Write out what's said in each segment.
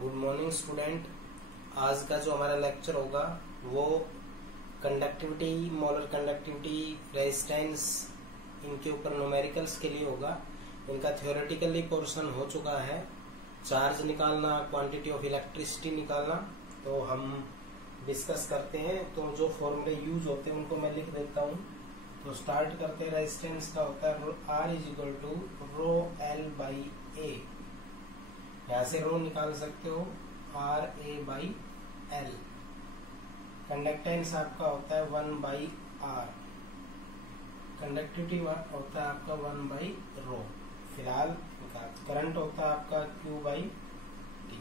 Good morning student. आज का जो हमारा लेक्चर होगा वो कंडक्टिविटी, मोलर कंडक्टिविटी, रेजिस्टेंस, इनके ऊपर न्यूमेरिकल्स के लिए होगा। इनका थ्योरेटिकली पोर्शन हो चुका है। चार्ज निकालना, क्वांटिटी ऑफ इलेक्ट्रिसिटी निकालना, तो हम डिस्कस करते हैं। तो जो फॉर्मूले यूज होते हैं उनको मैं लिख देता हूँ। तो स्टार्ट करते हैं। रेजिस्टेंस का होता है R is to rho L by A. यहाँ से रो निकाल सकते हो R A by L। Conductance आपका होता है 1 बाई R। कंडक्टिविटी होता है आपका 1 बाई रो। फिलहाल करंट होता है आपका Q बाई T।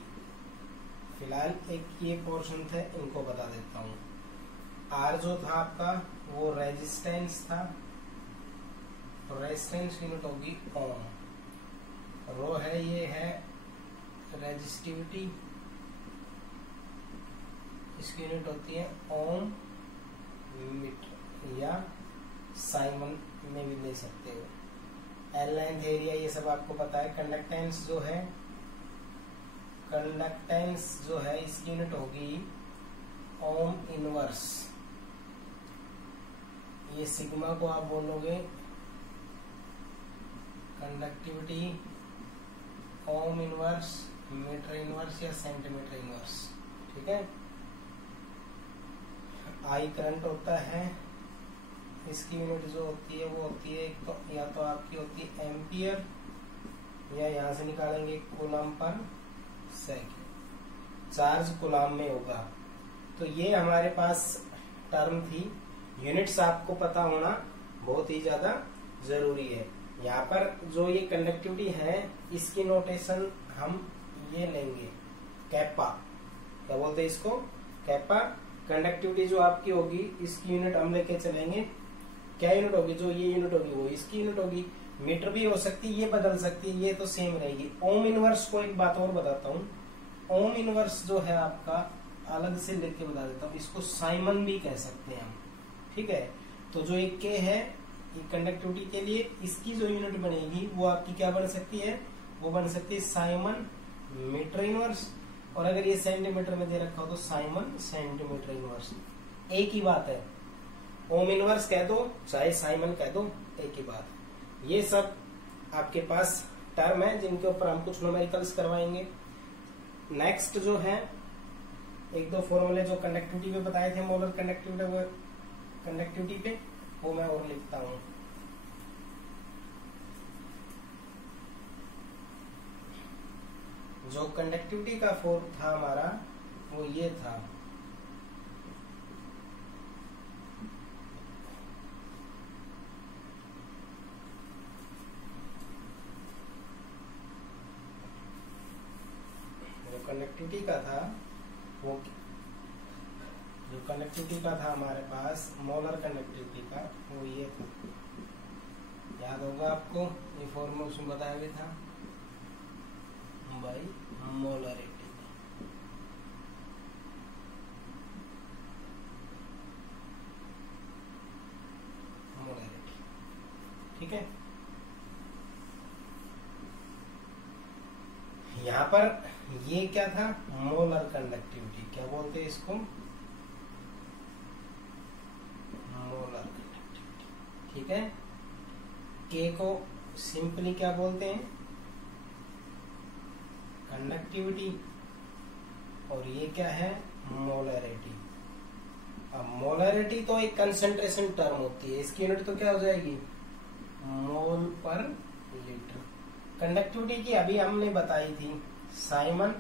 फिलहाल एक ये पोर्शन थे, इनको बता देता हूँ। R जो था आपका वो रेजिस्टेंस था। रेजिस्टेंस यूनिट होगी ओम। रो है, ये है रेजिस्टिविटी, इसकी यूनिट होती है ओम मीटर या साइमन में भी ले सकते हो। एल लेंथ, एरिया, ये सब आपको पता है। कंडक्टेंस जो है इसकी यूनिट होगी ओम इनवर्स। ये सिग्मा को आप बोलोगे conductivity ohm inverse, metre inverse या सेंटीमीटर इनवर्स। ठीक है। आई करंट होता है, इसकी यूनिट जो होती है वो होती है तो या तो आपकी होती है एम्पियर या यहां से निकालेंगे coulomb per second. Charge coulomb में होगा। तो ये हमारे पास टर्म थी। यूनिट्स आपको पता होना बहुत ही ज्यादा जरूरी है। यहाँ पर जो ये कंडक्टिविटी है इसकी नोटेशन हम ये लेंगे कैपा। क्या बोलते हैं इसको? कैपा। कंडक्टिविटी जो आपकी होगी इसकी यूनिट हम लेके चलेंगे। क्या यूनिट होगी? जो ये यूनिट होगी वो इसकी यूनिट होगी। मीटर भी हो सकती है, ये बदल सकती है, ये तो सेम रहेगी। ओम इनवर्स को एक बात और बताता हूँ। ओम इनवर्स जो है आपका अलग से लेके बता देता हूँ। इसको साइमन भी कह सकते हैं हम। ठीक है। तो जो एक के है कंडक्टिविटी के लिए, इसकी जो यूनिट बनेगी वो आपकी क्या बन सकती है? वो बन सकती है साइमन मीटर इनवर्स। और अगर ये सेंटीमीटर में दे रखा हो तो साइमन सेंटीमीटर इनवर्स। एक ही बात है। ओम इनवर्स कह दो चाहे साइमन कह दो, एक ही बात। ये सब आपके पास टर्म है जिनके ऊपर हम कुछ न्यूमेरिकल्स करवाएंगे। नेक्स्ट जो है एक दो फॉर्मूले जो कंडक्टिविटी पे बताए थे, मोलर कंडक्टिविटी पे, वो मैं और लिखता हूं। जो कंडक्टिविटी का फॉर्म था हमारा वो ये था। जो कंडक्टिविटी का था वो, जो कंडक्टिविटी का था हमारे पास, मोलर कंडक्टिविटी का, वो ये था। याद होगा आपको, ये फॉर्मूला उसमें बताया भी था बाई मोलरिटी। मोलरिटी। ठीक है। यहाँ पर ये क्या था? Molar conductivity. क्या बोलते हैं इसको? Molar conductivity. ठीक है। के को सिंपली क्या बोलते हैं? कंडक्टिविटी। और ये क्या है? मोलरिटी। अब मोलरिटी तो एक कंसंट्रेशन टर्म होती है, इसकी यूनिट तो क्या हो जाएगी? मोल पर लीटर। कंडक्टिविटी की अभी हमने बताई थी साइमन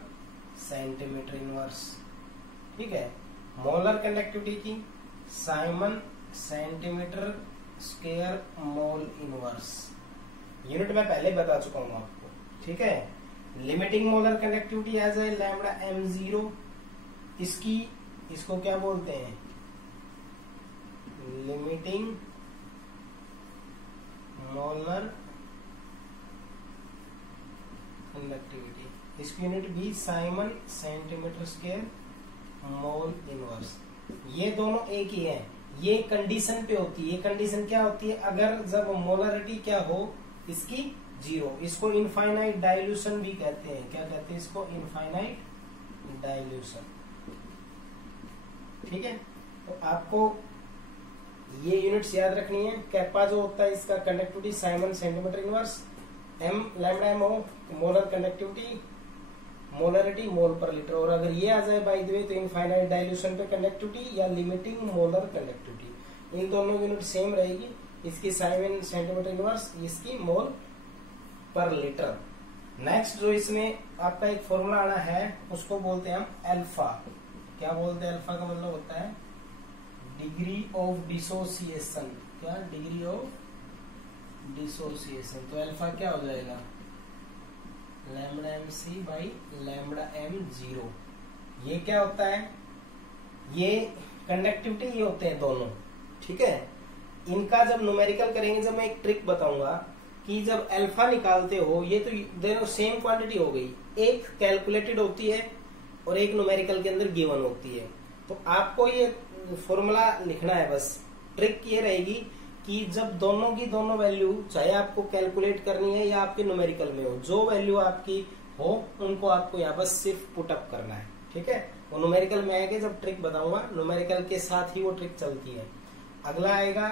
सेंटीमीटर इनवर्स। ठीक है। मोलर कंडक्टिविटी की siemens centimetre square mole inverse. Unit मैं पहले बता चुका हूं आपको। ठीक है। Limiting molar conductivity as a lambda m0। इसको क्या बोलते हैं? Limiting molar conductivity. इसकी यूनिट भी siemens centimetre square mole inverse. ये दोनों एक ही है। ये कंडीशन पे होती है। ये कंडीशन क्या होती है? अगर जब मोलरिटी क्या हो इसकी जीरो। इसको इनफाइनाइट डाइल्यूशन भी कहते हैं। क्या कहते हैं इसको? Infinite dilution. ठीक है, तो आपको ये यूनिट्स याद रखनी है। कैपा जो होता है इसका conductivity siemens centimetre inverse, M lambda M O molar conductivity, molarity mole per litre. और अगर ये आ जाए बाय द वे तो इनफाइनाइट डाइल्यूशन पे कंडक्टिविटी या लिमिटिंग मोलर कंडक्टिविटी, इन दोनों यूनिट सेम रहेगी। इसकी साइमन सेंटीमीटर इनवर्स, इसकी मोल पर लीटर। नेक्स्ट जो इसमें आपका एक फॉर्मूला आना है उसको बोलते हैं हम अल्फा। क्या बोलते हैं? अल्फा का मतलब होता है डिग्री ऑफ डिसोसिएशन। क्या? Degree of dissociation. तो अल्फा क्या हो जाएगा? Lambda M C by lambda m zero. ये क्या होता है? ये कंडक्टिविटी ये होते हैं दोनों। ठीक है, इनका जब न्यूमेरिकल करेंगे, जब मैं एक ट्रिक बताऊंगा कि जब अल्फा निकालते हो, ये तो दोनों सेम क्वांटिटी हो गई, एक कैलकुलेटेड होती है और एक न्यूमेरिकल के अंदर गिवन होती है। तो आपको ये फॉर्मूला लिखना है। बस ट्रिक ये रहेगी कि जब दोनों की दोनों वैल्यू, चाहे आपको कैलकुलेट करनी है या आपके न्यूमेरिकल में हो, जो वैल्यू आपकी हो उनको आपको यहाँ बस सिर्फ पुटअप करना है। ठीक है, वो न्यूमेरिकल में आएगा जब ट्रिक बताऊंगा, न्यूमेरिकल के साथ ही वो ट्रिक चलती है। अगला आएगा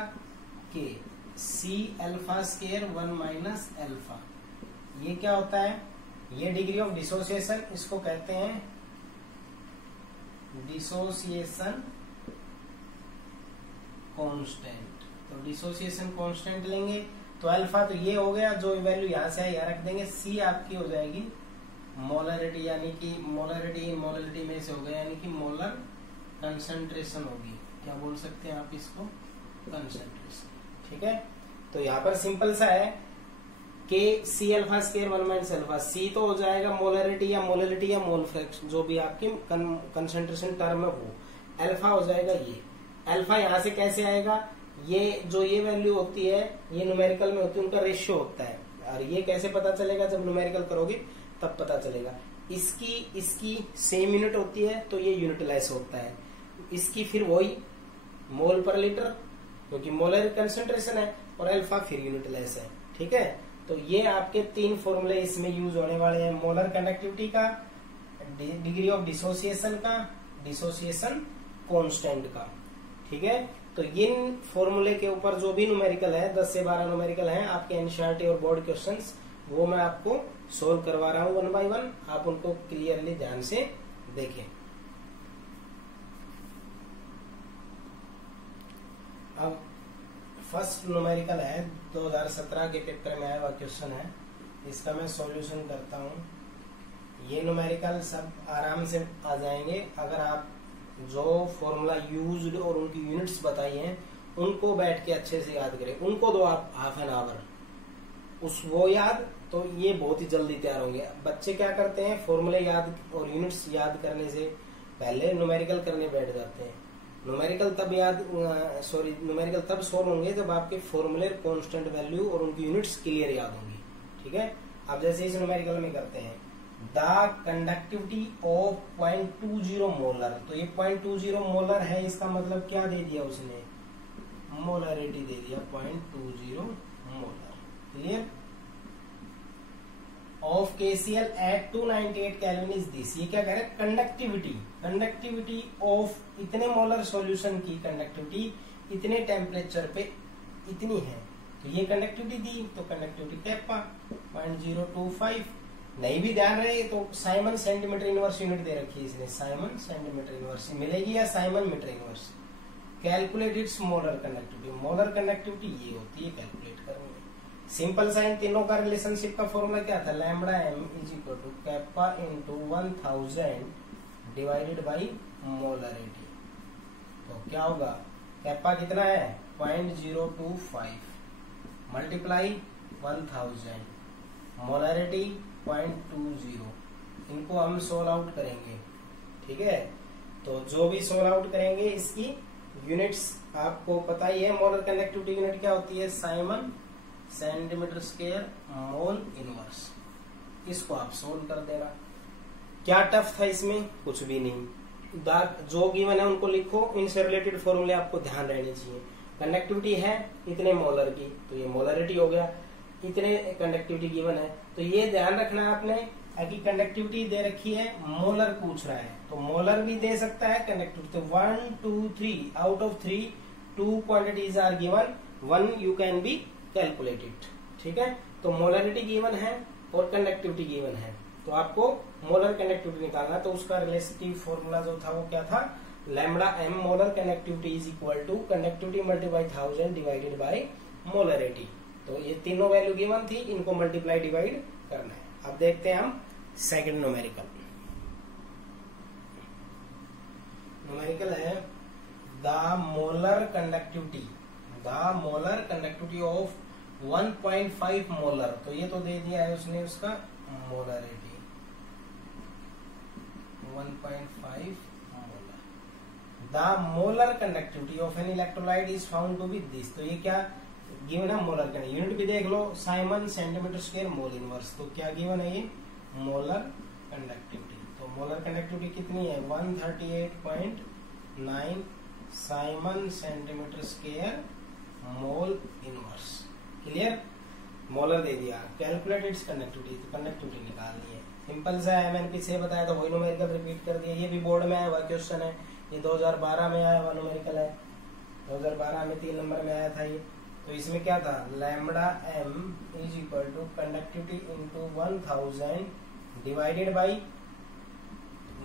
कि सी अल्फा स्केयर 1 माइनस अल्फा। ये क्या होता है? ये डिग्री ऑफ डिसोसिएशन, इसको कहते हैं डिसोसिएशन कांस्टेंट। तो डिसोसिएशन कांस्टेंट लेंगे तो अल्फा तो ये हो गया, जो वैल्यू यहां से है यहाँ रख देंगे। सी आपकी हो जाएगी मोलरिटी, यानी कि मोलरिटी में से हो गया, यानी कि मोलर कंसंट्रेशन होगी। क्या बोल सकते हैं आप इसको? कंसंट्रेशन। ठीक है, तो यहाँ पर सिंपल सा है कि सी alpha square 1 minus alpha. C तो हो जाएगा मोलरिटी या मोल फ्रैक्शन, जो भी आपकी कंसंट्रेशन टर्म है वो। अल्फा हो जाएगा ये। अल्फा यहाँ से कैसे आएगा? ये जो ये वैल्यू होती है ये न्यूमेरिकल में होती है, उनका रेशियो होता है। और ये कैसे पता चलेगा? जब न्यूमेरिकल करोगे तब पता चलेगा। इसकी सेम यूनिट होती है तो ये यूनिट लेस होता है। इसकी फिर वही मोल पर लीटर, क्योंकि मोलर कंसंट्रेशन है, और अल्फा फिर यूनिट लेस है। ठीक है, तो ये आपके 3 फॉर्मूले इसमें यूज होने वाले हैं। मोलर कंडक्टिविटी का, डिग्री ऑफ डिसोसिएशन का, डिसोसिएशन कांस्टेंट का। ठीक है, तो इन फॉर्मूले के ऊपर जो भी न्यूमेरिकल है, 10 से 12 न्यूमेरिकल है आपके एनसीईआरटी और बोर्ड क्वेश्चंस, वो मैं आपको सोल्व करवा रहा हूं 1 बाय 1। आप उनको क्लियरली ध्यान से देखें। अब फर्स्ट न्यूमेरिकल है, 2017 के पेपर में आया हुआ क्वेश्चन है, इसका मैं सॉल्यूशन करता हूं। ये न्यूमेरिकल सब आराम से आ जाएंगे अगर आप जो फॉर्मूला यूज्ड और उनकी यूनिट्स बताई हैं उनको बैठ के अच्छे से याद करें। उनको दो आप हाफ एन आवर, वो याद, तो ये बहुत ही जल्दी तैयार होंगे। बच्चे क्या करते हैं, फॉर्मूले याद और यूनिट्स याद करने से पहले न्यूमेरिकल करने बैठ जाते हैं। न्यूमेरिकल तब सोल्व होंगे जब आपके फॉर्मूले, कांस्टेंट वैल्यू और उनकी यूनिट्स क्लियर याद होंगी। ठीक है, अब जैसे इस न्यूमेरिकल में करते हैं, द कंडक्टिविटी ऑफ 0.20 मोलर। तो ये 0.20 मोलर है, इसका मतलब क्या दे दिया उसने? मोलरिटी दे दिया 0.20 molar. Clear? Of KCl at 298 kelvin is this. ये क्या कह रहे हैं? कंडक्टिविटी ऑफ इतने मोलर सॉल्यूशन की कंडक्टिविटी इतने टेम्परेचर पे इतनी है। तो ये कंडक्टिविटी दी, तो कंडक्टिविटी कैपा 0.025। नहीं भी ध्यान रहे तो साइमन सेंटीमीटर इनवर्स यूनिट दे रखी है इसने, साइमन सेंटीमीटर इनवर्स मिलेगी या siemens metre inverse. Calculate its molar conductivity. Molar conductivity ये होती है, कैलकुलेट करनी है। सिंपल साइन तीनों का रिलेशनशिप का फॉर्मूला क्या था? Lambda m is equal to kappa into 1000 divided by molarity. तो क्या होगा? कैपा कितना है? 0.025 मल्टीप्लाई 1000, मोलरिटी 0.20। इनको हम सोल्व आउट करेंगे। ठीक है, तो जो भी सोल्व आउट करेंगे इसकी यूनिट्स आपको पता ही है। मोलर कंडक्टिविटी यूनिट क्या होती है? Simon centimetre square mole inverse. इसको आप सोल्व कर देना। क्या टफ था इसमें? कुछ भी नहीं। जो गिवन है उनको लिखो, इनसे रिलेटेड फॉर्मूले आपको ध्यान रहने चाहिए। कंडक्टिविटी है इतने मोलर की, तो ये मोलरिटी हो गया। इतने कंडक्टिविटी गिवन है, तो ये ध्यान रखना है आपने की कंडक्टिविटी दे रखी है, मोलर पूछ रहा है, तो मोलर भी दे सकता है कंडक्टिविटी। तो 1 2 3 out of 3 2 quantities are given, 1 you can be calculated. ठीक है, तो मोलरिटी गिवन है और कंडक्टिविटी गिवन है, तो आपको मोलर कंडक्टिविटी निकालना। तो उसका रिलेटिव फॉर्मूला जो था वो क्या था, lambda m molar conductivity is equal to conductivity multiply 1000 divided by molarity. तो ये तीनों वैल्यू गिवन थी, इनको मल्टीप्लाई डिवाइड करना है। अब देखते हैं हम सेकंड न्यूमेरिकल। न्यूमेरिकल है the molar conductivity of 1.5 molar. तो ये तो दे दिया है उसने, उसका molarity 1.5 molar. The molar conductivity of an electrolyte is found to be this. तो ये क्या गिवन है, मोलर का यूनिट भी देख लो, siemens centimetre square mole inverse. तो क्या गिवन है ये, मोलर कंडक्टिविटी। तो मोलर कंडक्टिविटी कितनी है, 138.9 siemens centimetre square mole inverse. Clear, molar दे दिया, कैलकुलेट इट्स कंडक्टिविटी, तो कंडक्टिविटी निकालनी है। सिंपल सा है, मैंने पीछे बताया था, वही न्यूमेरिकल रिपीट कर दिया। ये भी बोर्ड में आया हुआ क्वेश्चन है, ये 2012 में आया हुआ न्यूमेरिकल है, 2012 में 3 नंबर में आया था ये। तो इसमें क्या था, lambda m is equal to conductivity into 1000 divided by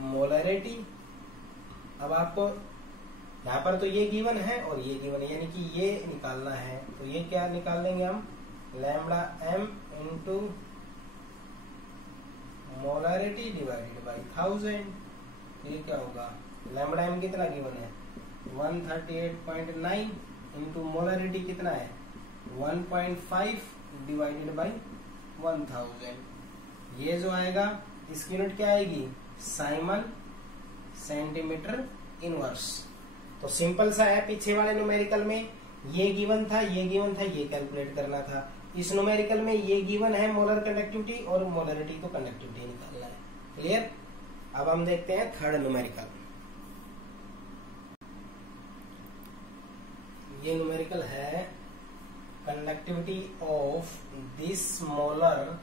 molarity. अब आपको यहाँ पर तो ये गिवन है और ये गिवन है, यानी कि ये निकालना है। तो ये क्या निकाल लेंगे हम, lambda m into molarity divided by 1000। ये क्या होगा, लैम्डा एम कितना गिवन है, 138.9 इंटू मोलरिटी कितना है 1.5 डिवाइडेड बाई 1000। ये जो आएगा इसकी यूनिट क्या आएगी, साइमन सेंटीमीटर इनवर्स। तो सिंपल सा है, पीछे वाले न्यूमेरिकल में ये गिवन था, ये गिवन था, ये कैलकुलेट करना था। इस न्यूमेरिकल में ये गिवन है मोलर कंडक्टिविटी और मोलरिटी को कंडक्टिविटी निकालना है। क्लियर, अब हम देखते हैं थर्ड न्यूमेरिकल। ये न्यूमेरिकल है conductivity of this molar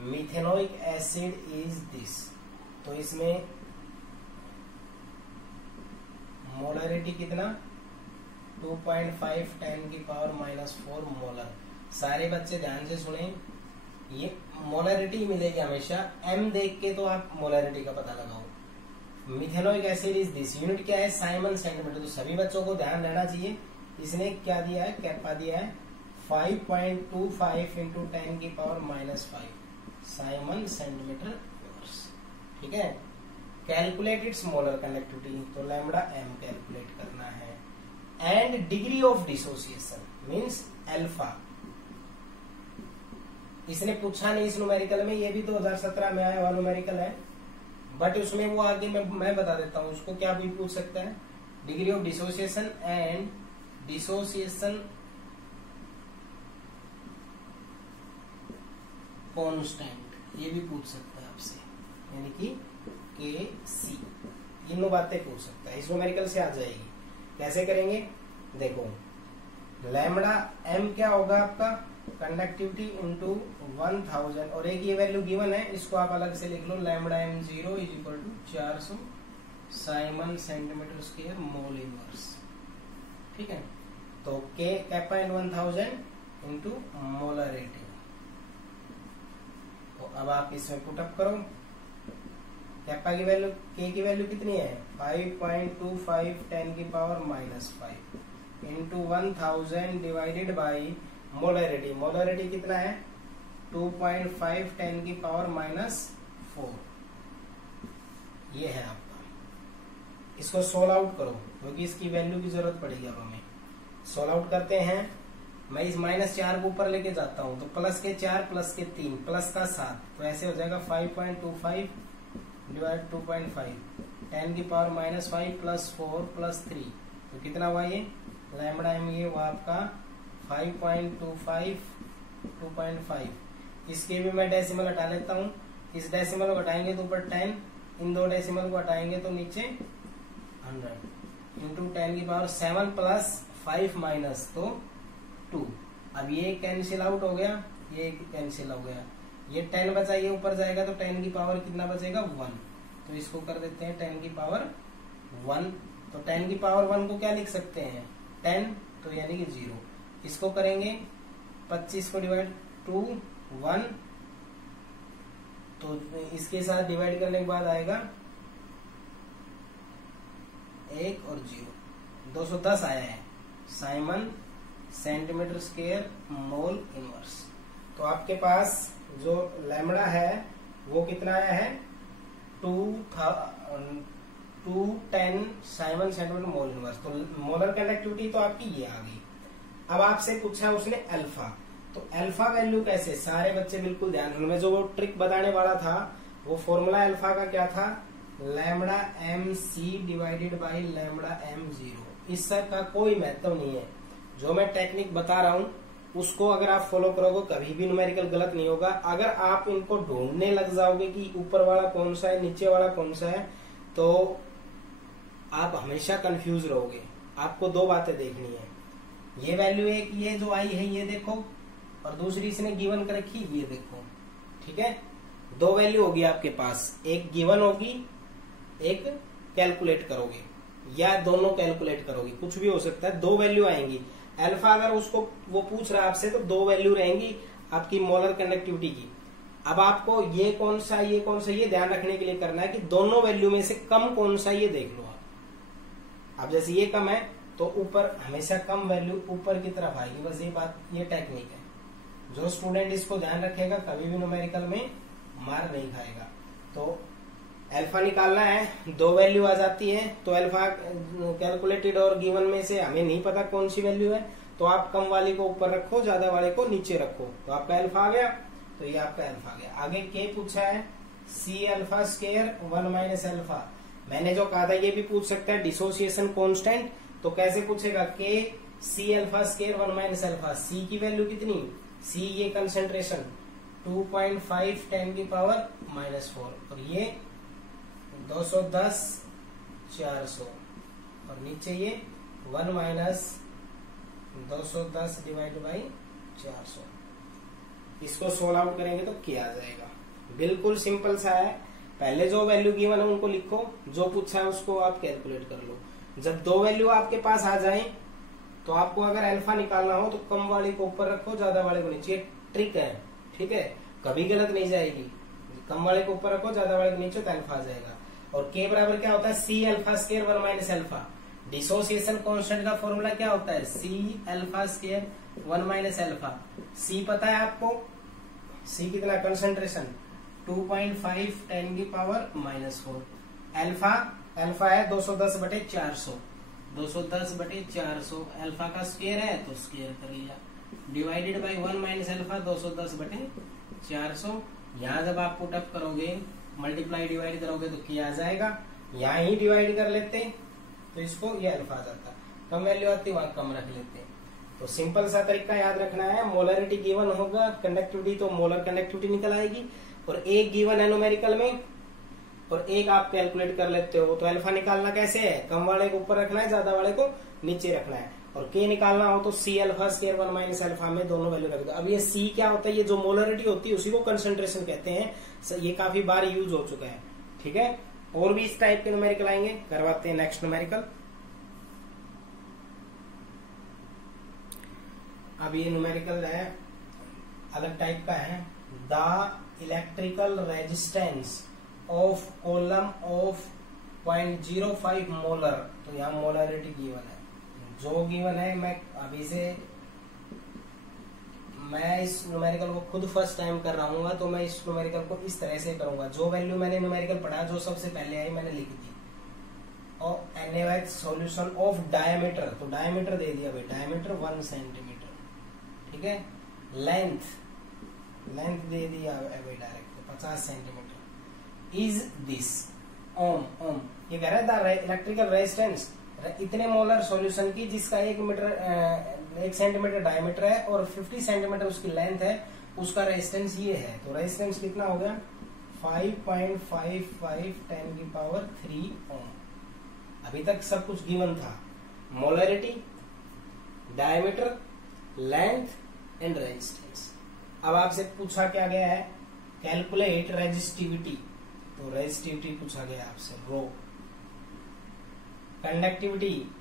methanoic acid is this. तो इसमें मोलरिटी कितना, 2.5 10 की पावर -4 मोलर। सारे बच्चे ध्यान से सुने, ये मोलरिटी मिलेगी हमेशा, एम देख के तो आप मोलरिटी का पता लगाओ। Methanoic acid is this, unit क्या है, साइमन सेंटीमीटर। तो सभी बच्चों को ध्यान रहना चाहिए, इसने क्या दिया है, कैपा दिया है 5.25 इंटू 10 की पावर -5 साइमन सेंटीमीटर। ठीक है, कैलकुलेट इट्स मोलर कंडक्टिविटी। तो लैम्डा एम कैलकुलेट करना है, and degree of dissociation means alpha. इसने पूछा नहीं इस न्यूमेरिकल में, ये भी 2017 में आया हुआ न्यूमेरिकल है, बट उसमें वो आगे मैं बता देता हूं उसको क्या भी पूछ सकता है, degree of dissociation and dissociation constant, ये भी पूछ सकता है आपसे, यानी कि Kc। इन बातें पूछ सकता है, इस न्यूमेरिकल से आ जाएगी। कैसे करेंगे, देखो लैम्डा एम क्या होगा आपका, कंडक्टिविटी इंटू 1000, और एक ये वैल्यू गिवन है, इसको आप अलग से लिख लो, lambda M 0 is equal to 400 siemens centimetre square mole inverse. ठीक है, तो के कैपा इन 1000 इंटू मोलरिटी। तो अब आप इसमें पुटअप करो, कैपा की वैल्यू, के की वैल्यू कितनी है 5.25 10 की power -5 into 1000 divided by molarity. Molarity कितना है 2.5 10 की पावर -4। ये है आपका, इसको सोल्व आउट करो क्योंकि इसकी वैल्यू की जरूरत पड़ेगी। अब हमें सोल्व आउट करते हैं, मैं इस -4 को ऊपर लेके जाता हूं, तो प्लस के 4 प्लस के 3 प्लस का 7, तो ऐसे हो जाएगा 5.25 डिवाइड 2.5 10 की पावर -5 प्लस 4 प्लस 3, तो कितना हुआ ये लैम्डा एम, ये हुआ आपका 5.25 2.5। इसके भी मैं डेसिमल हटा लेता हूँ, इस डेसिमल को हटाएंगे तो ऊपर 10, इन दो डेसिमल को हटाएंगे तो नीचे 100 इंटू 10 की पावर 7 प्लस 5 माइनस तो 2। अब ये कैंसिल आउट हो गया, ये कैंसिल हो गया, ये 10 बचा, ये ऊपर जाएगा तो 10 की पावर कितना बचेगा 1, तो इसको कर देते हैं 10 की पावर 1। तो 10 की पावर 1 को क्या लिख सकते हैं 10, तो यानी कि 0। इसको करेंगे 25 को डिवाइड 2 1, तो इसके साथ डिवाइड करने के बाद आएगा 1 और 0, 210 आया है Simon centimetre square mole inverse. तो आपके पास जो लैम्बडा है वो कितना आया है 210 साइमन सेंटीमीटर मोल इनवर्स। तो मोलर कंडक्टिविटी तो आपकी ये आ गई। अब आपसे पूछा उसने अल्फा, तो अल्फा वैल्यू कैसे, सारे बच्चे बिल्कुल ध्यान रखना। मैं जो वो ट्रिक बताने वाला था वो फॉर्मूला अल्फा का क्या था, lambda M c divided by lambda M 0। इसका कोई महत्व नहीं है, जो मैं टेक्निक बता रहा हूँ उसको अगर आप फॉलो करोगे कभी भी न्यूमेरिकल गलत नहीं होगा। अगर आप इनको ढूंढने लग जाओगे कि ऊपर वाला कौन सा है नीचे वाला कौन सा है, तो आप हमेशा कंफ्यूज रहोगे। आपको दो बातें देखनी है, ये वैल्यू एक ये जो आई है ये देखो, और दूसरी इसने गिवन कर रखी ये देखो, ठीक है। दो वैल्यू होगी आपके पास, एक गिवन होगी एक कैलकुलेट करोगे, या दोनों कैलकुलेट करोगे, कुछ भी हो सकता है। दो वैल्यू आएंगी। अल्फा अगर उसको वो पूछ रहा है आपसे तो दो वैल्यू रहेंगी आपकी मोलर कंडक्टिविटी की। अब आपको ये कौन सा ये ध्यान रखने के लिए करना है कि दोनों वैल्यू में से कम कौन सा ये देख लो आप। अब जैसे ये कम है तो ऊपर हमेशा कम वैल्यू ऊपर की तरफ आएगी, बस ये बात, ये टेक्निक है। जो स्टूडेंट इसको ध्यान रखेगा कभी भी न्यूमेरिकल में मार नहीं खाएगा। तो अल्फा निकालना है, दो वैल्यू आ जाती है, तो अल्फा कैलकुलेटेड और गिवन में से हमें नहीं पता कौन सी वैल्यू है, तो आप कम वाली को ऊपर रखो ज्यादा वाले को नीचे रखो, तो आपका अल्फा आ गया। तो ये आपका अल्फा आ गया। आगे के पूछा है सी अल्फा स्क्वायर 1 माइनस अल्फा। मैंने जो कहा था ये भी पूछ सकता है डिसोसिएशन कांस्टेंट, तो कैसे पूछेगा के C alpha square 1 minus alpha. C की वैल्यू कितनी, सी ये कंसेंट्रेशन 2.5 10 की पावर -4, और ये 210 400, और नीचे ये 1 माइनस 210 डिवाइड बाई 400। इसको सोल्व आउट करेंगे तो क्या आ जाएगा, बिल्कुल सिंपल सा है। पहले जो वैल्यू गिवन है उनको लिखो, जो पूछा है उसको आप कैलकुलेट कर लो। जब दो वैल्यू आपके पास आ जाए तो आपको अगर अल्फा निकालना हो तो कम वाले को ऊपर रखो ज्यादा वाले को नीचे। ट्रिक है, ठीक है, कभी गलत नहीं जाएगी। कम वाले को ऊपर रखो ज्यादा वाले को नीचे, तो अल्फा आ जाएगा। और के बराबर क्या होता है सी alpha square 1 minus alpha. Dissociation constant का फॉर्मूला क्या होता है, सी alpha square 1 minus alpha. C पता है आपको, सी कितना कंसंट्रेशन 2.5 10 की पावर -4। अल्फा है 210 बटे 400, 210 बटे 400 अल्फा का स्क्वायर है तो स्क्वायर कर लिया, डिवाइडेड बाई 1 माइनस अल्फा 210 बटे 400। यहाँ जब आप पुट अप करोगे मल्टीप्लाई डिवाइड करोगे तो क्या आ जाएगा, यहाँ ही डिवाइड कर लेते तो इसको ये अल्फा आ जाता। कम वैल्यू आती वहां कम रख लेते। तो सिंपल सा तरीका याद रखना है, मोलरिटी गिवन होगा, कंडक्टिविटी तो मोलर कंडक्टिविटी निकल आएगी, और एक गिवन है न्यूमेरिकल में और एक आप कैलकुलेट कर लेते हो। तो अल्फा निकालना कैसे है, कम वाले को ऊपर रखना है ज्यादा वाले को नीचे रखना है। और के निकालना हो तो सी अल्फा स्क्वायर 1 माइनस अल्फा में दोनों वैल्यू रख दो। अब ये सी क्या होता है, ये जो मोलरिटी होती है उसी को कंसंट्रेशन कहते हैं। ये काफी बार यूज हो चुका है, ठीक है। और भी इस टाइप के न्यूमेरिकल आएंगे, करवाते हैं नेक्स्ट न्यूमेरिकल। अब ये न्यूमेरिकल है अलग टाइप का है, the electrical resistance of column of 0.05 molar. तो यहाँ मोलरिटी गिवन है, जो गिवन है मैं इस न्यूमेरिकल को खुद फर्स्ट टाइम कर रहा हूँ, तो मैं इस न्यूमेरिकल को इस तरह से करूंगा। जो वैल्यू मैंने न्यूमेरिकल पढ़ा जो सबसे पहले आई मैंने लिख दी, और NaOH सॉल्यूशन ऑफ डायमीटर, तो डायमीटर दे दिया भाई, डायमीटर 1 सेंटीमीटर, ठीक है। लेंथ दे दिया भाई डायरेक्ट 50 सेंटीमीटर। इज दिस ओम, ये कह रहा है इलेक्ट्रिकल रेजिस्टेंस इतने मोलर सॉल्यूशन की जिसका 1 सेंटीमीटर डायमीटर है और 50 सेंटीमीटर उसकी लेंथ है, उसका रेजिस्टेंस ये है। तो रेजिस्टेंस कितना हो गया 5.55 10 की पावर 3 ओम। अभी तक सब कुछ गिवन था, molarity, diameter, length and resistance. अब आपसे पूछा क्या गया है कैलकुलेट रेजिस्टिविटी, तो रेजिस्टिविटी पूछा गया आपसे rho, conductivity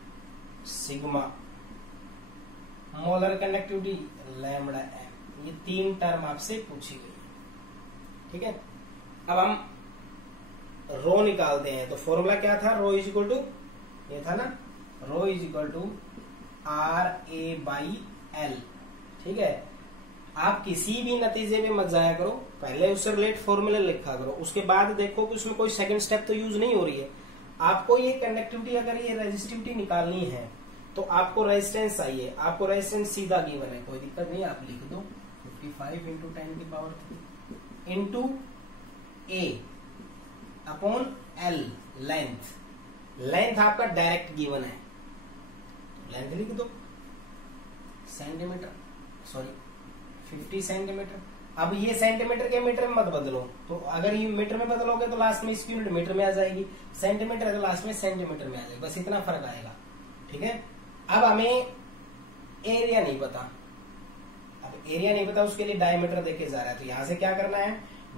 sigma, molar conductivity lambda M, ये 3 टर्म आपसे पूछी गई है। ठीक है, अब हम रो निकालते हैं। तो फॉर्मूला क्या था, रो इज इक्वल टू, ये था ना, rho is equal to R A by L. ठीक है, आप किसी भी नतीजे में मत जाया करो, पहले उससे रिलेट फॉर्मूला लिखा करो, उसके बाद देखो कि उसमें कोई सेकंड स्टेप तो यूज नहीं हो रही है। आपको ये कंडक्टिविटी, अगर ये रेजिस्टिविटी निकालनी है तो आपको रेजिस्टेंस चाहिए, आपको रेजिस्टेंस सीधा गिवन है, कोई दिक्कत नहीं, आप लिख दो 55 इंटू 10 की पावर 3 इंटू ए अपॉन एल, लेंथ, लेंथ आपका डायरेक्ट गिवन है, लेंथ लिख दो सेंटीमीटर, सॉरी 50 सेंटीमीटर। अब ये सेंटीमीटर के मीटर में मत बदलो, तो अगर ये मीटर में बदलोगे तो लास्ट में इसकी यूनिट मीटर में आ जाएगी, सेंटीमीटर है तो लास्ट में सेंटीमीटर में आ जाएगी, बस इतना फर्क आएगा। ठीक है, अब हमें एरिया नहीं पता, अब एरिया नहीं पता, उसके लिए डायमीटर देके जा रहा है। तो यहां से क्या करना है,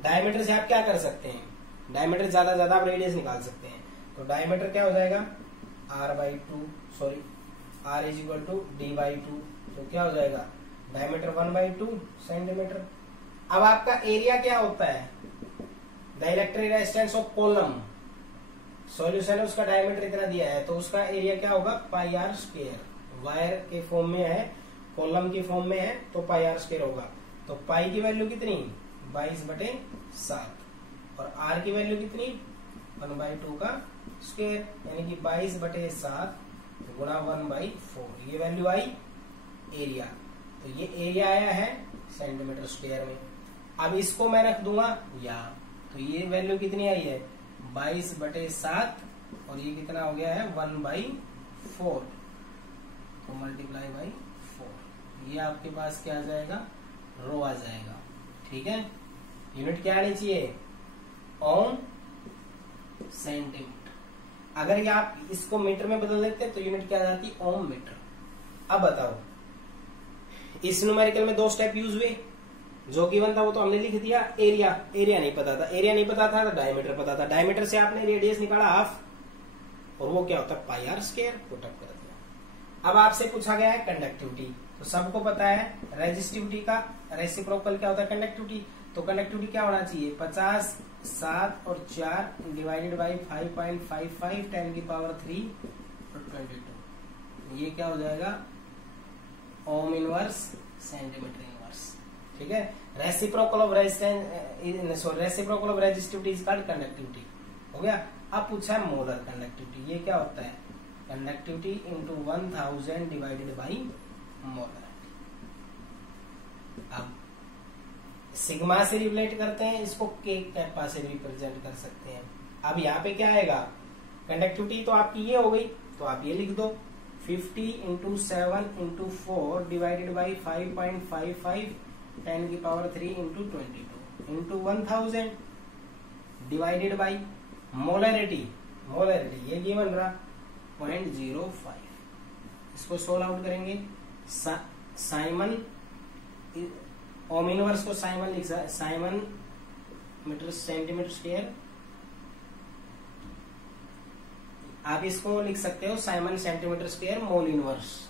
डायमीटर से आप क्या कर सकते हैं, डायमीटर ज्यादा ज्यादा आप रेडियस निकाल सकते हैं। तो डायमीटर क्या हो जाएगा, r/2, sorry r is equal to d/2, तो क्या हो जाएगा डायमीटर 1/2 सेंटीमीटर। अब आपका एरिया क्या होता है, the electric resistance of column, solution है उसका डायमीटर इतना दिया है, तो उसका एरिया क्या होगा πr², वायर के फॉर्म में है, कॉलम की फॉर्म में है, तो πr² होगा। तो पाई की वैल्यू कितनी 22/7 और आर की वैल्यू कितनी 1/2 का स्क्वायर, यानी कि 22/7 गुणा 1/4, ये वैल्यू आई एरिया। तो ये एरिया आया है सेंटीमीटर स्क्वायर में। अब इसको मैं रख दूंगा यहाँ, तो ये वैल्यू कितनी आई है 22/7 और ये कितना हो गया है 1/4, तो मल्टीप्लाई बाई 4, ये आपके पास क्या आ जाएगा, रो आ जाएगा। ठीक है, यूनिट क्या आनी चाहिए, ओम सेंटीमीटर। अगर ये आप इसको मीटर में बदल देते तो यूनिट क्या आ जाती, ओम मीटर। अब बताओ, इस न्यूमेरिकल में 2 स्टेप यूज हुए, जो गिवन था वो तो हमने लिख दिया, एरिया, एरिया नहीं पता था, एरिया नहीं पता था तो डायमीटर पता था, डायमीटर से आपने रेडियस निकाला हाफ, और वो क्या होता है πr², पुट अप कर दिया। अब आपसे पूछा गया है कंडक्टिविटी, तो सबको पता है रेजिस्टिविटी का रेसिप्रोकल क्या होता है कंडक्टिविटी, तो कंडक्टिविटी क्या होना चाहिए 50, 7 और 4 डिवाइडेड बाई 5.55 10 की पावर 3 और 22, ये क्या हो जाएगा ओम इनवर्स सेंटीमीटर इनवर्स। ठीक है, reciprocal of resistance, sorry reciprocal of resistivity is called conductivity, हो गया। अब पूछा है मोलर कंडक्टिविटी, ये क्या होता है conductivity into 1000 divided by molar. अब सिग्मा से रिलेट करते हैं, इसको के कैपा से रिप्रेजेंट कर सकते हैं। अब यहाँ पे क्या आएगा, कंडक्टिविटी तो आपकी ये हो गई, तो आप ये लिख दो 50 इंटू 7 इंटू 4 डिवाइडेड बाई 5.55 10 की power 3 into 22 into 1000 divided by molarity, molarity ये गिवन रहा 0.05, इसको सोल्व आउट करेंगे, साइमन ओम इनवर्स को साइमन लिख सकते, साइमन मीटर सेंटीमीटर स्क्वायर, आप इसको लिख सकते हो Simon centimetre square mole inverse.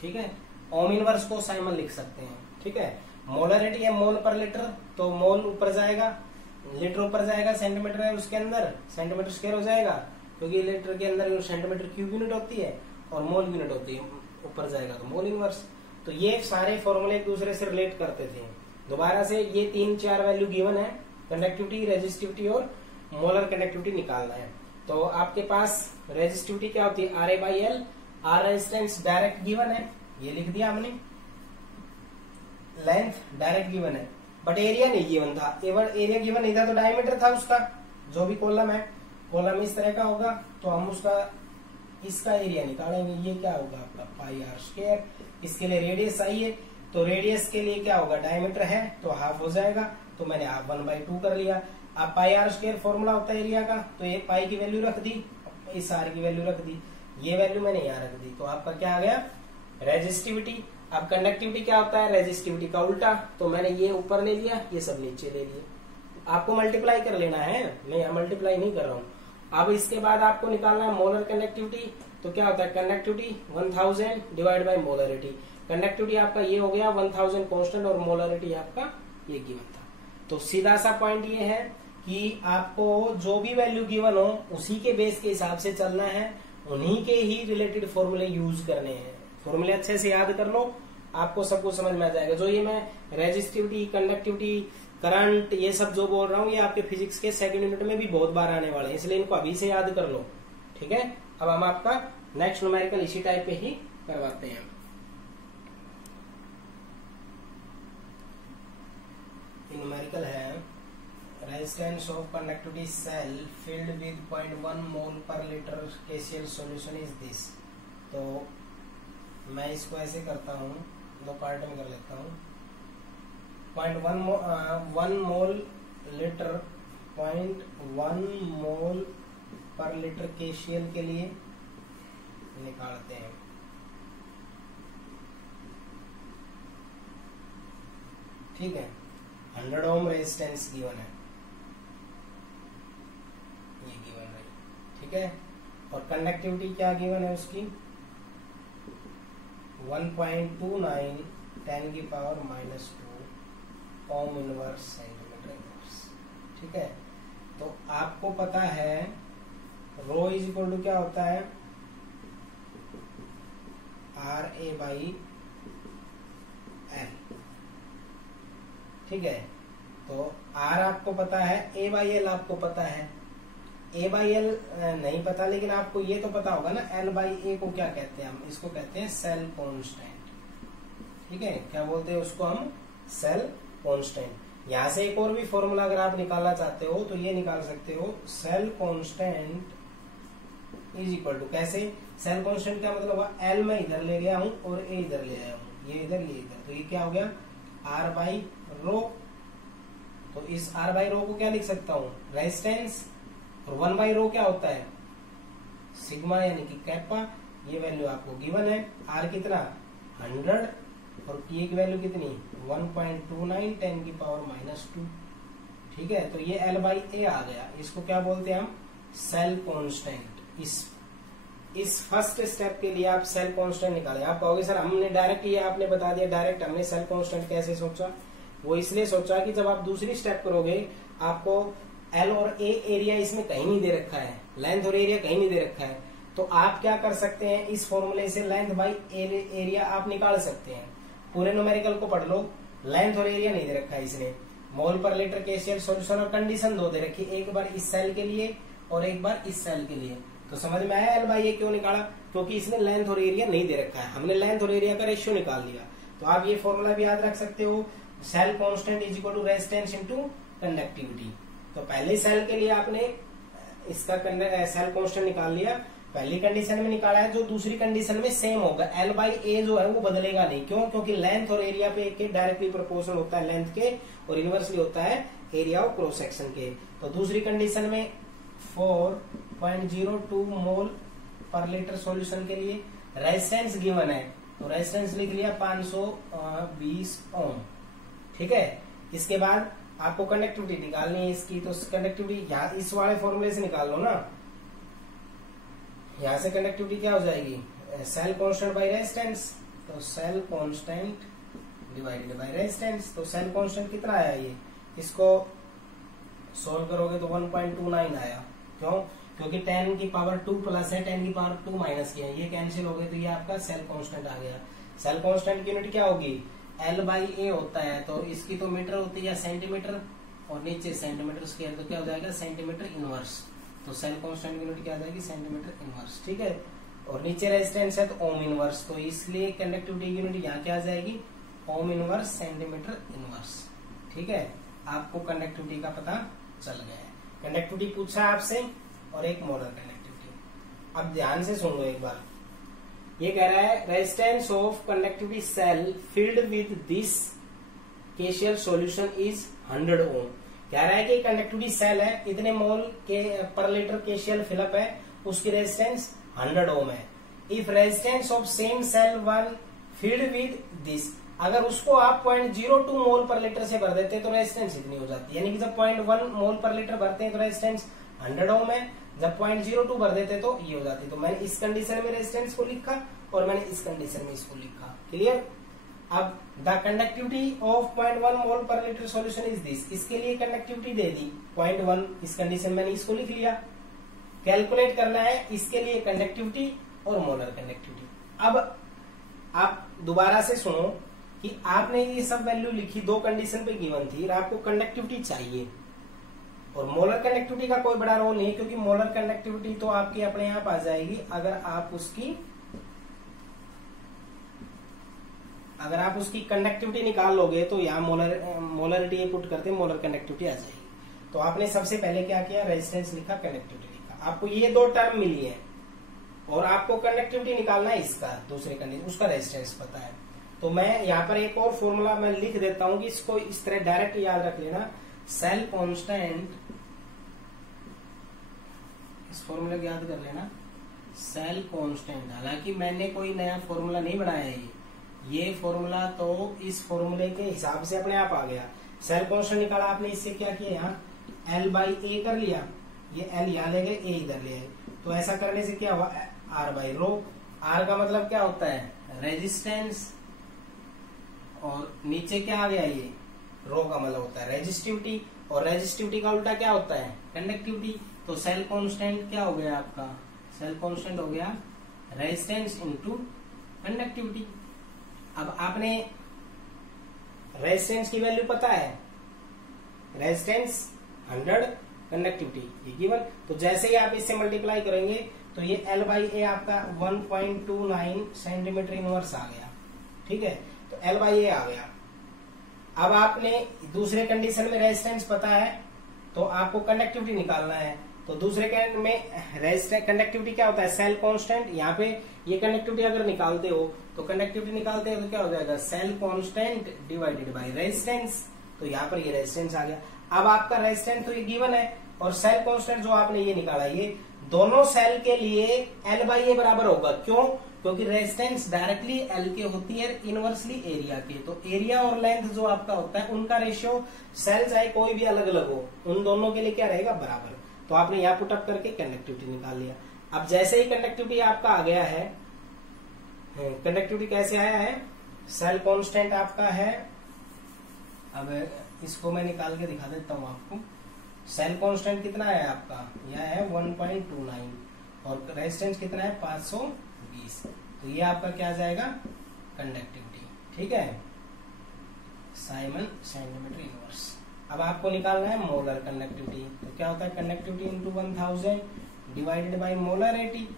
ठीक है, ओम इनवर्स को साइमन लिख सकते हैं। ठीक है, मोलरिटी है मोल पर लीटर, तो मोल ऊपर जाएगा, लीटर ऊपर जाएगा, सेंटीमीटर है उसके अंदर, सेंटीमीटर स्क्वायर हो जाएगा, क्योंकि लीटर के अंदर सेंटीमीटर क्यूब यूनिट होती है और मोल यूनिट होती है, ऊपर जाएगा तो मोल इनवर्स। तो ये सारे फॉर्मूले एक दूसरे से रिलेट करते थे। दोबारा से ये 3-4 वैल्यू गिवन है, कंडक्टिविटी, रेजिस्टिविटी और मोलर कंडक्टिविटी निकालना है। तो आपके पास रेजिस्टिविटी क्या होती है RA/L, are resistance direct given है, ये लिख दिया हमने, लेंथ डायरेक्ट गिवन है, बट एरिया नहीं गिवन था, एरिया गिवन नहीं था तो डायमीटर था उसका, जो भी कॉलम है, कॉलम इस तरह का होगा तो हम उसका इसका एरिया निकालेंगे, ये क्या होगा आपका πr², इसके लिए रेडियस चाहिए, तो रेडियस के लिए क्या होगा डायमीटर है तो हाफ हो जाएगा, तो मैंने हाफ 1/2 कर लिया। अब πr² फॉर्मूला होता है एरिया का, तो ये पाई की वैल्यू रख दी, इस आर की वैल्यू रख दी, ये वैल्यू मैंने यहाँ रख दी, तो आपका क्या आ गया रेजिस्टिविटी। अब कंडक्टिविटी क्या होता है, रेजिस्टिविटी का उल्टा, तो मैंने ये ऊपर ले लिया, ये सब नीचे ले लिए। आपको मल्टीप्लाई कर लेना है, मैं यहाँ मल्टीप्लाई नहीं कर रहा हूँ। अब इसके बाद आपको निकालना है मोलर कंडक्टिविटी। तो क्या होता है, conductivity 1000 divide by molarity. Conductivity आपका ये हो गया 1000 कांस्टेंट और मोलरिटी आपका ये गिवन था। तो सीधा सा पॉइंट ये है कि आपको जो भी वैल्यू गिवन हो उसी के बेस के हिसाब से चलना है, उन्हीं के ही रिलेटेड फॉर्मूले यूज करने हैं। फॉर्मूले अच्छे से याद कर लो, आपको सब कुछ समझ में आ जाएगा। जो ये मैं रेजिस्टिविटी, कंडक्टिविटी, करंट, ये सब जो बोल रहा हूँ, ये आपके फिजिक्स के सेकंड यूनिट में भी बहुत बार आने वाले हैं, इसलिए इनको अभी से याद कर लो। ठीक है, अब हम आपका नेक्स्ट न्यूमेरिकल इसी टाइप पे ही करवाते हैं। न्यूमेरिकल है resistance of conductivity cell filled with 0.1 mole per litre KCl solution is this. तो मैं इसको ऐसे करता हूँ, दो पार्ट में कर लेता हूँ। 0.1 mole litre 0.1 mole per litre KCl के लिए निकालते हैं। ठीक है, 100 ओम रेजिस्टेंस गिवन है, ये गिवन है। ठीक है, और कंडक्टिविटी क्या गिवन है उसकी, 1.29 10 की power -2 ohm inverse centimetre inverse. ठीक है, तो आपको पता है रो इज इक्वल टू क्या होता है, RA बाई L। ठीक है, तो R आपको पता है, A बाई L आपको पता है। A बाई L नहीं पता, लेकिन आपको ये तो पता होगा ना, L बाई A को क्या कहते हैं, हम इसको कहते हैं सेल कांस्टेंट। ठीक है, क्या बोलते हैं उसको हम, सेल कांस्टेंट। यहां से एक और भी फॉर्मूला अगर आप निकालना चाहते हो तो ये निकाल सकते हो, cell constant is equal to, कैसे, सेल कांस्टेंट का मतलब हुआ L मैं इधर ले गया हूं और A इधर ले आया हूं, ये इधर ये इधर, तो ये क्या हो गया R बाई रो। तो इस R बाई रो को क्या लिख सकता हूं, रेजिस्टेंस, और 1 बाई रो क्या होता है, सिग्मा यानी कि कैपा। ये वैल्यू आपको गिवन है, R कितना 100 और K की वैल्यू कितनी 1.29 10 की पावर -2। ठीक है, तो ये L बाई A आ गया, इसको क्या बोलते हैं हम, सेल कांस्टेंट। इस फर्स्ट स्टेप के लिए आप सेल कांस्टेंट निकाले। आप कहोगे सर हमने डायरेक्ट ये आपने बता दिया, डायरेक्ट हमने सेल कांस्टेंट कैसे सोचा, वो इसलिए सोचा कि जब आप दूसरी स्टेप करोगे आपको L और A एरिया इसमें कहीं नहीं दे रखा है, लेंथ और एरिया कहीं नहीं दे रखा है, तो आप क्या कर सकते हैं, इस फॉर्मूले से लेंथ बाई एरिया आप निकाल सकते हैं। पूरे न्यूमेरिकल को पढ़ लो, लेंथ और एरिया नहीं दे रखा है इसने, मोल पर लीटर KCl सॉल्यूशन और कंडीशन दो दे रखी, एक बार इस सेल के लिए और एक बार इस सेल के लिए। तो समझ में आया L बाई A क्यों निकाला, क्योंकि इसने लेंथ और एरिया नहीं दे रखा है, हमने लेंथ और एरिया का रेशियो निकाल लिया। तो आप ये फॉर्मूला भी याद रख सकते हो, cell constant is equal to resistance into conductivity. तो पहले सेल के लिए आपने इसका सेल कांस्टेंट निकाल लिया, पहली कंडीशन में निकाला है, जो दूसरी कंडीशन में सेम होगा, L बाई A जो है वो बदलेगा नहीं। क्यों, क्योंकि लेंथ और एरिया पे के डायरेक्टली प्रोपोर्शनल होता है लेंथ के, और इनवर्सली होता है एरिया ऑफ क्रॉस सेक्शन के। तो दूसरी कंडीशन में 4.02 मोल पर लीटर सॉल्यूशन के लिए रेजिस्टेंस गिवन है, तो रेजिस्टेंस लिख लिया 520 ओम। ठीक है, इसके बाद आपको कंडक्टिविटी निकालनी है इसकी, तो कंडक्टिविटी यहाँ इस वाले फॉर्मूले से निकाल लो ना, यहां से कंडक्टिविटी क्या हो जाएगी, सेल कांस्टेंट बाय रेजिस्टेंस, तो cell constant divided by resistance. तो सेल कांस्टेंट कितना आया, ये इसको सोल्व करोगे तो 1.29 आया। क्यों, क्योंकि 10 की पावर 2 प्लस है, 10 की पावर 2 माइनस किया, ये कैंसिल हो गए, तो ये आपका सेल कांस्टेंट आ गया। सेल कांस्टेंट की यूनिट क्या होगी, L बाई A होता है, तो इसकी तो मीटर होती है या सेंटीमीटर, और नीचे सेंटीमीटर स्क्वायर, तो क्या हो जाएगा सेंटीमीटर इनवर्स। तो सेल कांस्टेंट की यूनिट क्या आ जाएगी, सेंटीमीटर इनवर्स। ठीक है, और नीचे रेजिस्टेंस है तो ओम इनवर्स, तो इसलिए कंडक्टिविटी की यूनिट यहाँ क्या आ जाएगी, ओम इनवर्स सेंटीमीटर इनवर्स। ठीक है, आपको कंडक्टिविटी का पता चल गया है। कंडक्टिविटी पूछा आपसे और एक मोलर कंडक्टिविटी। अब ध्यान से सुन लो एक बार, ये कह रहा है resistance of conductivity cell filled with this KCl solution is 100 ohm. कह रहा है कि कंडक्टिविटी सेल है, इतने मोल के पर लीटर KCl फिलअप है, उसकी रेजिस्टेंस 100 ओम है। If resistance of same cell 1 filled with this, अगर उसको आप 0.02 मोल पर लीटर से भर देते तो रेजिस्टेंस इतनी हो जाती है। यानी कि जब 0.1 मोल पर लीटर भरते हैं तो रेजिस्टेंस 100 ओम है, जब 0.02 भर देते तो ये हो जाती है। तो मैंने इस कंडीशन में रेजिस्टेंस को लिखा और मैंने इस कंडीशन में इसको लिखा। क्लियर। अब the conductivity of 0.1 mole per litre solution is this, इसके लिए कंडक्टिविटी दे दी 0.1, इस कंडीशन मैंने इसको लिख लिया। कैलकुलेट करना है इसके लिए कंडक्टिविटी और मोलर कंडक्टिविटी। अब आप दोबारा से सुनो कि आपने ये सब वैल्यू लिखी, दो कंडीशन पे गिवन थी और आपको कंडक्टिविटी चाहिए, और मोलर कंडक्टिविटी का कोई बड़ा रोल नहीं है क्योंकि मोलर कंडक्टिविटी तो आपकी अपने आप आ जाएगी अगर आप उसकी कंडक्टिविटी निकाल लोगे तो यहाँ मोलरिटी पुट करते मोलर कंडक्टिविटी आ जाएगी। तो आपने सबसे पहले क्या किया, रेजिस्टेंस लिखा, कंडक्टिविटी लिखा। आपको ये दो टर्म मिली है और आपको कंडक्टिविटी निकालना है इसका, दूसरे कंडीशन उसका रेजिस्टेंस पता है। तो मैं यहाँ पर एक और फॉर्मूला मैं लिख देता हूं कि इसको इस तरह डायरेक्ट याद रख लेना, सेल कांस्टेंट, इस फॉर्मूला को याद कर लेना, सेल कांस्टेंट। हालांकि मैंने कोई नया फॉर्मूला नहीं बनाया है, ये फॉर्मूला तो इस फॉर्मूले के हिसाब से अपने आप आ गया। सेल कांस्टेंट निकाला आपने, इससे क्या किया, यहाँ L/A कर लिया, ये L यहाँ ले गए, A इधर ले गए। तो ऐसा करने से क्या हुआ, R/ρ। R का मतलब क्या होता है, रेजिस्टेंस, और नीचे क्या आ गया, ये रो का मतलब होता है रेजिस्टिविटी, और रेजिस्टिविटी का उल्टा क्या होता है, कंडक्टिविटी। तो सेल कांस्टेंट क्या हो गया आपका, सेल कांस्टेंट हो गया रेजिस्टेंस इनटू कंडक्टिविटी। अब आपने रेजिस्टेंस की वैल्यू पता है, रेजिस्टेंस 100, कंडक्टिविटी ये गिवन। तो जैसे ही आप इससे मल्टीप्लाई करेंगे तो ये L/A आपका 1.29 सेंटीमीटर इनवर्स आ गया। ठीक है, तो L/A आ गया। अब आपने दूसरे कंडीशन में रेजिस्टेंस पता है तो आपको कंडक्टिविटी निकालना है। तो दूसरे में रेजिस्टेंस कंडक्टिविटी क्या होता है, सेल कांस्टेंट। यहाँ पे ये कंडक्टिविटी अगर निकालते हो तो कंडक्टिविटी निकालते हो तो क्या हो जाएगा, cell constant divided by resistance. तो यहाँ पर ये रेजिस्टेंस आ गया। अब आपका रेजिस्टेंस तो ये गिवन है और सेल कांस्टेंट जो आपने ये निकाला, ये दोनों सेल के लिए L/A बराबर होगा। क्यों, क्योंकि रेजिस्टेंस डायरेक्टली L के होती है, इनवर्सली एरिया के। तो एरिया और लेंथ जो आपका होता है उनका रेशियो, सेल चाहे कोई भी अलग अलग हो, उन दोनों के लिए क्या रहेगा, बराबर। तो आपने यहाँ पुटअप करके कंडक्टिविटी निकाल लिया। अब जैसे ही कंडक्टिविटी आपका आ गया है, कंडक्टिविटी कैसे आया है, सेल कांस्टेंट आपका है, अब इसको मैं निकाल के दिखा देता हूँ आपको। सेल कांस्टेंट कितना है आपका, यह है 1.29 और रेजिस्टेंस कितना है 520। तो ये आपका क्या आ जाएगा, कंडक्टिविटी। ठीक है, साइमन सेंटीमीटर इनवर्स। अब आपको निकालना है मोलर कंडक्टिविटी। तो क्या होता है, conductivity into 1000 divided by molarity.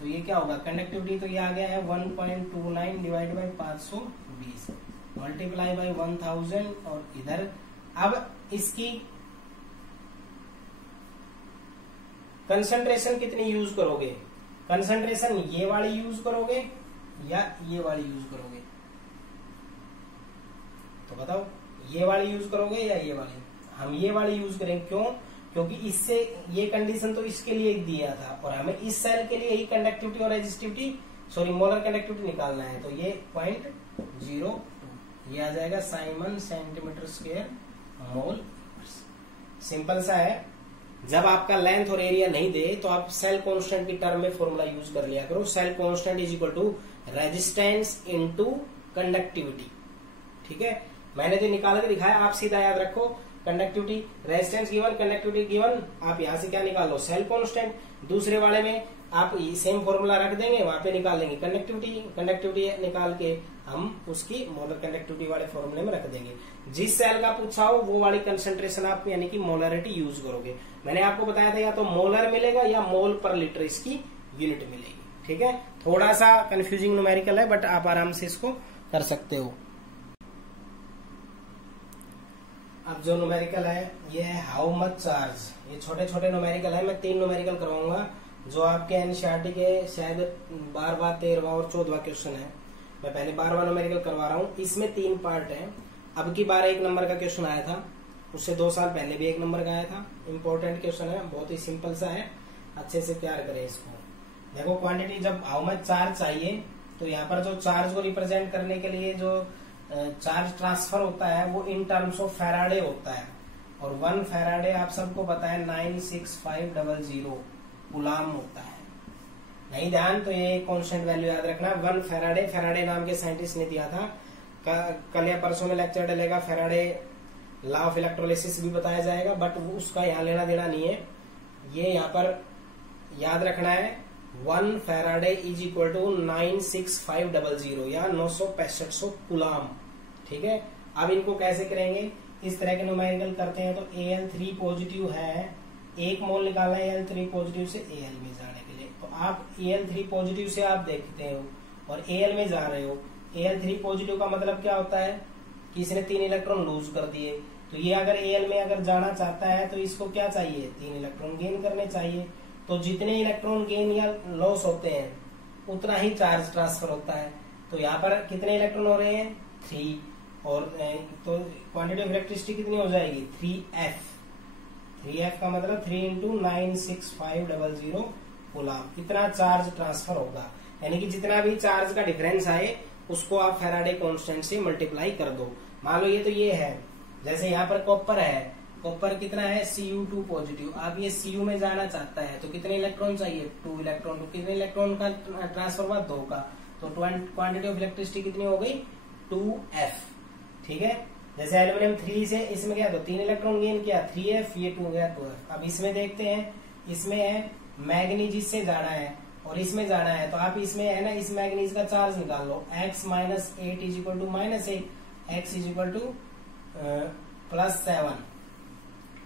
तो ये क्या होगा, कंडक्टिविटी तो ये आ गया है 1.29 डिवाइड बाई 520 मल्टीप्लाई बाई 1000, और इधर अब इसकी कंसंट्रेशन कितनी यूज करोगे, कंसंट्रेशन ये वाली यूज करोगे या ये वाली यूज करोगे, तो बताओ, ये वाली यूज करोगे या ये वाली। हम ये वाली यूज करेंगे, क्यों, क्योंकि इससे ये कंडीशन तो इसके लिए दिया था और हमें इस सेल के लिए ही कंडक्टिविटी और रेजिस्टिविटी, सॉरी मोलर कंडक्टिविटी निकालना है। तो ये 0.02 ये आ जाएगा साइमन सेंटीमीटर स्क्वायर मोल। सिंपल सा है। जब आपका लेंथ और एरिया नहीं दे तो आप सेल कांस्टेंट की टर्म में फॉर्मूला यूज कर लिया करो, cell constant is equal to resistance into conductivity. ठीक है, मैंने जो निकाल के दिखाया आप सीधा याद रखो, conductivity resistance given, conductivity given, आप यहां से क्या निकाल लो, सेल कांस्टेंट। दूसरे वाले में आप सेम फॉर्मूला रख देंगे, वहां पे निकाल लेंगे कंडक्टिविटी निकाल के हम उसकी मोलर कंडक्टिविटी वाले फॉर्मूले में रख देंगे। जिस सेल का पूछा हो वो वाली कंसंट्रेशन आप यानी कि मोलरिटी यूज करोगे। मैंने आपको बताया था या तो मोलर मिलेगा या मोल पर लीटर इसकी यूनिट मिलेगी। ठीक है, थोड़ा सा कंफ्यूजिंग न्यूमेरिकल है बट आप आराम से इसको कर सकते हो। अब जो न्यूमेरिकल है ये है हाउ मच चार्ज। ये छोटे छोटे न्यूमेरिकल है, मैं 3 न्यूमेरिकल करवाऊंगा जो आपके एनसीईआरटी के शायद 12वां 13वां और 14वां क्वेश्चन है। मैं पहले 12वां न्यूमेरिकल करवा रहा हूँ, इसमें 3 पार्ट है। अब की बार 1 नंबर का क्वेश्चन आया था, उससे 2 साल पहले भी 1 नंबर का आया था। इंपॉर्टेंट क्वेश्चन है, बहुत ही सिंपल सा है, अच्छे से तैयार करें इसको। देखो क्वांटिटी, जब हाउ मच चार्ज चाहिए तो यहाँ पर जो चार्ज को रिप्रेजेंट करने के लिए जो चार्ज ट्रांसफर होता है वो इन टर्म्स ऑफ फैराडे होता है, और 1 फैराडे आप सबको पता है 96500 कूलाम होता है। नहीं ध्यान तो ये कांस्टेंट वैल्यू याद रखना। 1 फैराडे, फैराडे नाम के साइंटिस्ट ने दिया था। कल या परसों में लेक्चर डलेगा, फैराडे लॉ ऑफ इलेक्ट्रोलिसिस भी बताया जाएगा, बट उसका यहाँ लेना देना नहीं है। ये यहाँ पर याद रखना है 1 फैराडे इज इक्वल टू 96500 या 96500 कूलाम। ठीक है, अब इनको कैसे करेंगे, इस तरह के न्यूमेरिकल करते हैं। तो Al3 पॉजिटिव है, 1 मोल निकालना है Al3 पॉजिटिव से Al में जाने के लिए। तो आप Al3 पॉजिटिव से आप देखते हो और Al में जा रहे हो। Al3 पॉजिटिव का मतलब क्या होता है कि इसने 3 इलेक्ट्रॉन लूज कर दिए। तो ये अगर Al में अगर जाना चाहता है तो इसको क्या चाहिए, 3 इलेक्ट्रॉन गेन करने चाहिए। तो जितने इलेक्ट्रॉन गेन या लॉस होते हैं उतना ही चार्ज ट्रांसफर होता है। तो यहाँ पर कितने इलेक्ट्रॉन हो रहे हैं, 3, और तो क्वांटिटी ऑफ इलेक्ट्रिसिटी कितनी हो जाएगी, 3F। 3F का मतलब 3 इंटू 96500 कूलाम, इतना चार्ज ट्रांसफर होगा। यानी कि जितना भी चार्ज का डिफरेंस आए उसको आप फैराडे कांस्टेंट से मल्टीप्लाई कर दो। मान लो ये तो ये है, जैसे यहाँ पर कॉपर है, कॉपर कितना है, Cu2 पॉजिटिव। अब ये Cu में जाना चाहता है तो कितने इलेक्ट्रॉन चाहिए, 2 इलेक्ट्रॉन। तो कितने इलेक्ट्रॉन का ट्रांसफर हुआ, 2 का। तो क्वांटिटी ऑफ इलेक्ट्रिसिटी कितनी हो गई, 2F। ठीक है, जैसे एल्यूमिनियम 3 से इसमें गया तो 3 इलेक्ट्रॉन गेन किया, 3F, ये 2 गया 2F। अब इसमें देखते हैं, इसमें है मैग्नीज, इससे जाना है और इसमें जाना है। तो आप इसमें है ना, इस मैग्नीज का चार्ज निकाल लो, x minus 8 is equal to -8, x is equal to +7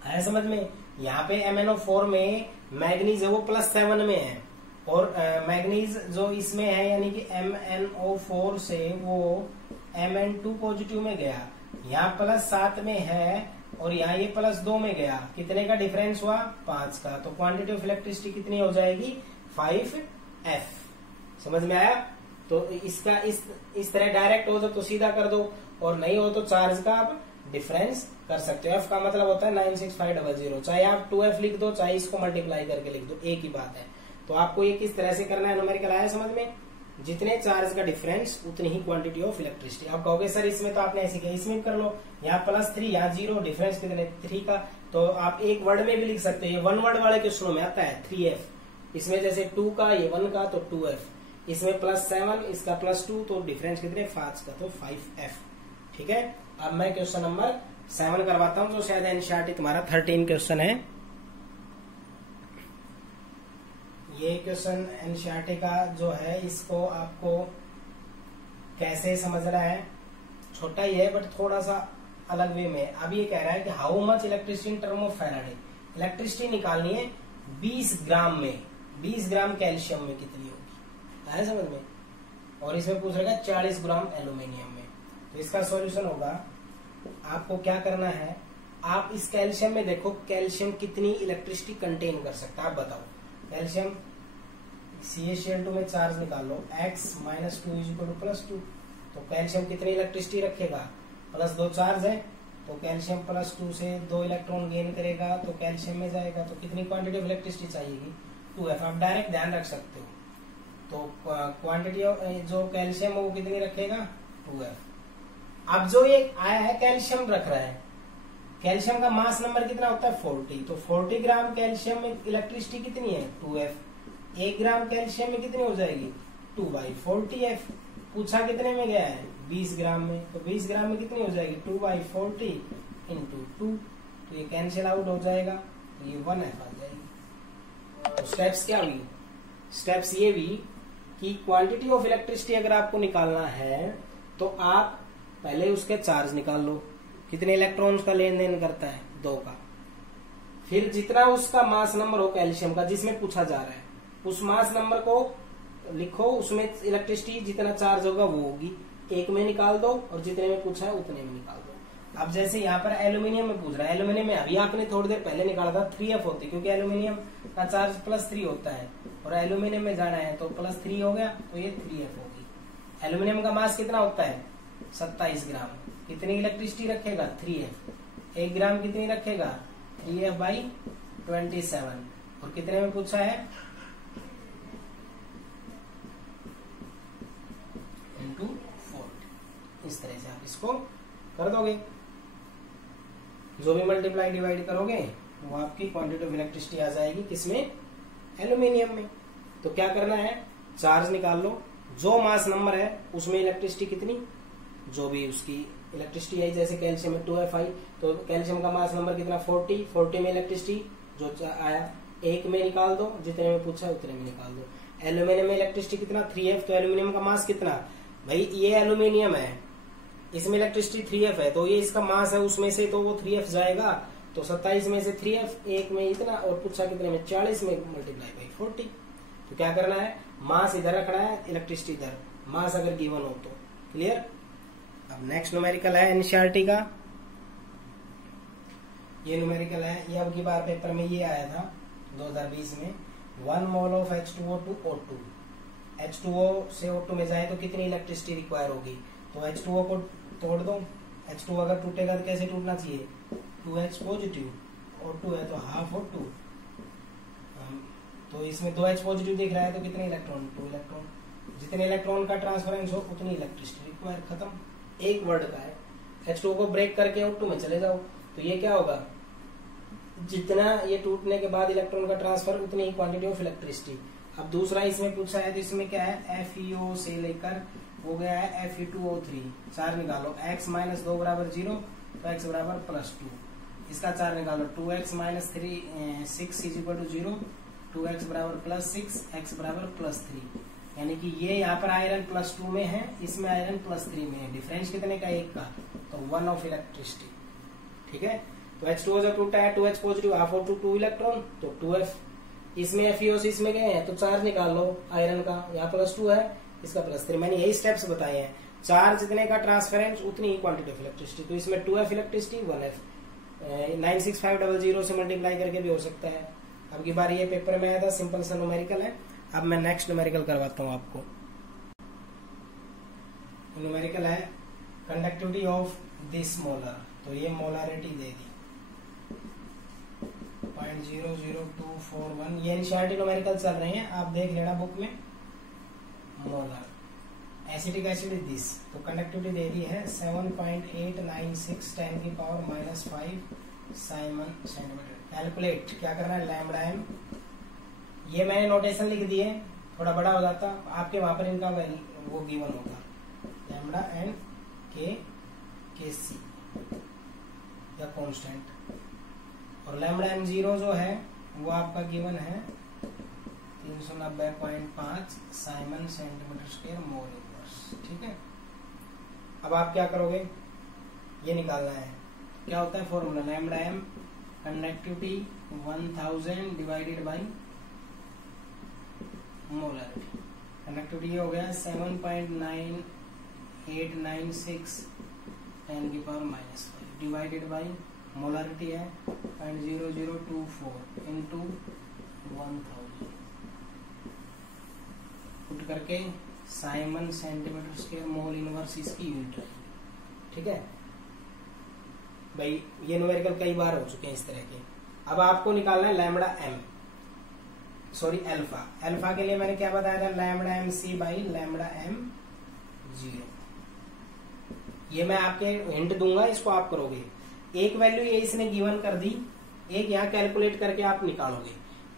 है समझ में। यहाँ पे MnO4 में मैग्नीज है वो +7 में है, और मैग्नीज जो इसमें है यानी कि MnO4 से वो Mn2 पॉजिटिव में गया, यहाँ +7 में है और यहाँ ये +2 में गया। कितने का डिफरेंस हुआ, 5 का। तो क्वांटिटी ऑफ इलेक्ट्रिसिटी कितनी हो जाएगी, 5F। समझ में आया। तो इसका इस तरह डायरेक्ट हो तो सीधा कर दो, और नहीं हो तो चार्ज का आप डिफरेंस कर सकते हो। F का मतलब होता है 96500, चाहे आप 2F लिख दो चाहे इसको मल्टीप्लाई करके लिख दो, एक ही बात है। तो आपको ये किस तरह से करना है, न्यूमेरिकल आया समझ में। जितने चार्ज का डिफरेंस उतनी ही क्वांटिटी ऑफ इलेक्ट्रिसिटी। आप कहोगे सर इसमें तो आपने ऐसे किया, इसमें भी कर लो, यहाँ +3 यहाँ 0, डिफरेंस कितने, 3 का। तो आप एक वर्ड में भी लिख सकते हो, ये 1 वर्ड वाले क्वेश्चनों में आता है 3F। इसमें जैसे 2 का, ये 1 का, तो 2F। इसमें +7, इसका +2, तो डिफरेंस कितने, 5 का, तो 5F। ठीक है, अब मैं क्वेश्चन नंबर 7 करवाता हूं, जो शायद एनसीईआरटी तुम्हारा 13 क्वेश्चन है। ये क्वेश्चन एनसीईआरटी का जो है, इसको आपको कैसे समझना है, छोटा ही है बट थोड़ा सा अलग वे में। अब ये कह रहा है कि how much electricity in term of Faraday, electricity निकालनी है 20 ग्राम में, 20 ग्राम कैल्शियम में कितनी होगी, है समझ में। और इसमें पूछ रहेगा 40 ग्राम एल्यूमिनियम में। तो इसका सॉल्यूशन होगा, आपको क्या करना है, आप इस कैल्शियम में देखो कैल्शियम कितनी इलेक्ट्रिसिटी कंटेन कर सकता है, आप बताओ। कैल्शियम CaCl2 में चार्ज निकाल लो, x minus 2 is equal to +2। तो कैल्शियम कितनी इलेक्ट्रिसिटी रखेगा, +2 चार्ज है, तो कैल्शियम +2 से 2 इलेक्ट्रॉन गेन करेगा, तो कैल्शियम में जाएगा। तो कितनी क्वांटिटी ऑफ इलेक्ट्रिसिटी चाहिएगी, 2F। आप डायरेक्ट ध्यान रख सकते हो। तो क्वांटिटी ऑफ जो कैल्शियम वो कितनी रखेगा, 2F। अब जो ये आया है कैल्शियम रख रहा है, कैल्शियम का मास नंबर कितना होता है, 40। तो 40 ग्राम कैल्शियम में इलेक्ट्रिसिटी कितनी है, 2F। 1 ग्राम कैल्शियम में कितनी हो जाएगी, 2/40F। पूछा कितने में गया है, 20 ग्राम में। तो 20 ग्राम में कितनी हो जाएगी, 2/40 इंटू 2। तो ये कैंसिल आउट हो जाएगा, तो ये 1F आ जाएगी। तो स्टेप्स क्या हुई, स्टेप्स ये भी कि क्वांटिटी ऑफ इलेक्ट्रिसिटी अगर आपको निकालना है तो आप पहले उसके चार्ज निकाल लो, कितने इलेक्ट्रॉन्स का लेन देन करता है, 2 का। फिर जितना उसका मास नंबर हो कैल्शियम का जिसमें पूछा जा रहा है, उस मास नंबर को लिखो, उसमें इलेक्ट्रिसिटी जितना चार्ज होगा वो होगी, 1 में निकाल दो और जितने में पूछा है उतने में निकाल दो। अब जैसे यहाँ पर एल्यूमिनियम में पूछ रहा है, एल्यूमिनियम में अभी आपने थोड़ी देर पहले निकाला था 3F होती, क्योंकि एल्यूमिनियम का चार्ज +3 होता है और एल्यूमिनियम में जाना है तो +3 हो गया, तो ये 3F होगी। एल्यूमिनियम का मास कितना होता है, 27 ग्राम। कितनी इलेक्ट्रिसिटी रखेगा, 3F। 1 ग्राम कितनी रखेगा, 3F/27। और कितने में पूछा है, इस तरह से आप इसको कर दोगे, जो भी मल्टीप्लाई डिवाइड करोगे वो आपकी क्वांटिटी ऑफ इलेक्ट्रिसिटी आ जाएगी किसमें, एल्यूमिनियम में। तो क्या करना है, चार्ज निकाल लो, जो मास नंबर है उसमें इलेक्ट्रिसिटी कितनी, जो भी उसकी इलेक्ट्रिसिटी आई, जैसे कैल्शियम में 2Fi, तो कैल्शियम का मास नंबर कितना 40 में इलेक्ट्रिसिटी जो आया 1 में निकाल दो, जितने में पूछा उतने में निकाल दो। एल्यूमिनियम में इलेक्ट्रिसिटी कितना 3F, तो एल्यूमिनियम का मास कितना, भाई ये एल्यूमिनियम है, इसमें इलेक्ट्रिसिटी 3F है, तो ये इसका मास है, उसमें से तो वो 3F जाएगा, तो 27 में से 3F, 1 में इतना, और पूछा कितने में 40 में, मल्टीप्लाई बाई 40। तो क्या करना है, मास इधर रखना है, इलेक्ट्रिसिटी इधर, मास अगर गिवन हो तो। क्लियर। अब नेक्स्ट न्यूमेरिकल है एनसीईआरटी का, ये न्यूमेरिकल है, ये अब की बार पेपर में ये आया था 2020 में, 1 mole of H2O to O2, H2O से O2 में जाए तो कितनी इलेक्ट्रिसिटी रिक्वायर होगी, तो H2O को तोड़ दो, H2O अगर टूटेगा तो कैसे टूटना चाहिए, 2H पॉजिटिव, O2 है तो हाफ O2, तो इसमें 2H पॉजिटिव दिख रहा है, तो कितने इलेक्ट्रॉन, 2 इलेक्ट्रॉन, जितने इलेक्ट्रॉन का ट्रांसफरेंस हो उतनी इलेक्ट्रिसिटी रिक्वायर, खत्म, एक वर्ड का है। H2O को ब्रेक करके O2 में चले जाओ, तो ये क्या होगा, जितना ये टूटने के बाद इलेक्ट्रॉन का ट्रांसफर उतनी ही क्वांटिटी ऑफ इलेक्ट्रिसिटी। अब दूसरा इसमें पूछा है, तो इसमें क्या है, FeO से लेकर हो गया है Fe2O3, चार निकालो, x माइनस 2 बराबर 0, तो x बराबर +2, इसका चार निकालो, 2x minus 6 is equal to 0, 2x बराबर +6, x बराबर +3, यानी कि ये यहाँ पर आयरन +2 में है, इसमें आयरन +3 में है, डिफरेंस कितने का, 1 का, तो 1 ऑफ इलेक्ट्रिसिटी। ठीक है, तो H2O जब टूटा है 2H positive, half O2 2 electron, तो 2F, इसमें FeO से इसमें गए हैं, तो चार्ज निकाल लो आयरन का, यहाँ +2 है, इसका +3, मैंने यही स्टेप्स बताए हैं, चार्ज जितने का ट्रांसफरेंस उतनी ही क्वांटिटी ऑफ इलेक्ट्रिसिटी, तो इसमें 2F इलेक्ट्रिसिटी 1F, 96500 से मल्टीप्लाई करके भी हो सकता है। अब की बार ये पेपर में आया था, सिंपल सा न्यूमेरिकल है। अब मैं नेक्स्ट न्यूमेरिकल करवाता हूँ आपको। न्यूमेरिकल है कंडक्टिविटी ऑफ दिस मोलर, तो ये मोलारिटी दे दी 0.00241, ये एनसीईआरटी न्यूमेरिकल चल रहे हैं, आप देख लेना बुक में। Molar acetic acid is this, तो कंडक्टिविटी दे दी है 7.896 10⁻⁵ साइमन सेंटीमीटर। कैलकुलेट क्या करना है, लैम्डा एम, ये मैंने नोटेशन लिख दिए, थोड़ा बड़ा हो जाता, आपके वहां पर इनका वो गिवन होगा, लैम्डा एन के सी या कांस्टेंट, और लैम्डा एम 0 जो है वो आपका गिवन है 390.5 Simon centimetre square mole inverse. ठीक है, अब आप क्या करोगे, ये निकालना है, क्या होता है formula, lambda M conductivity 1000 divided by molarity, conductivity हो गया 7.9896 10⁻⁵ डिवाइडेड बाई मोलारिटी है 0.0024 इंटू 1000, पुट करके siemens centimetre square mole inverse इसकी यूनिट रहेगी। ठीक है भाई, ये न्यूमेरिकल कई बार हो चुके हैं इस तरह के। अब आपको निकालना है lambda M, sorry alpha, alpha के लिए मैंने क्या बताया था, lambda M C by lambda M 0, ये मैं आपके हिंट दूंगा, इसको आप करोगे। एक वैल्यू ये इसने गिवन कर दी, एक यहाँ कैलकुलेट करके आप निकालोगे,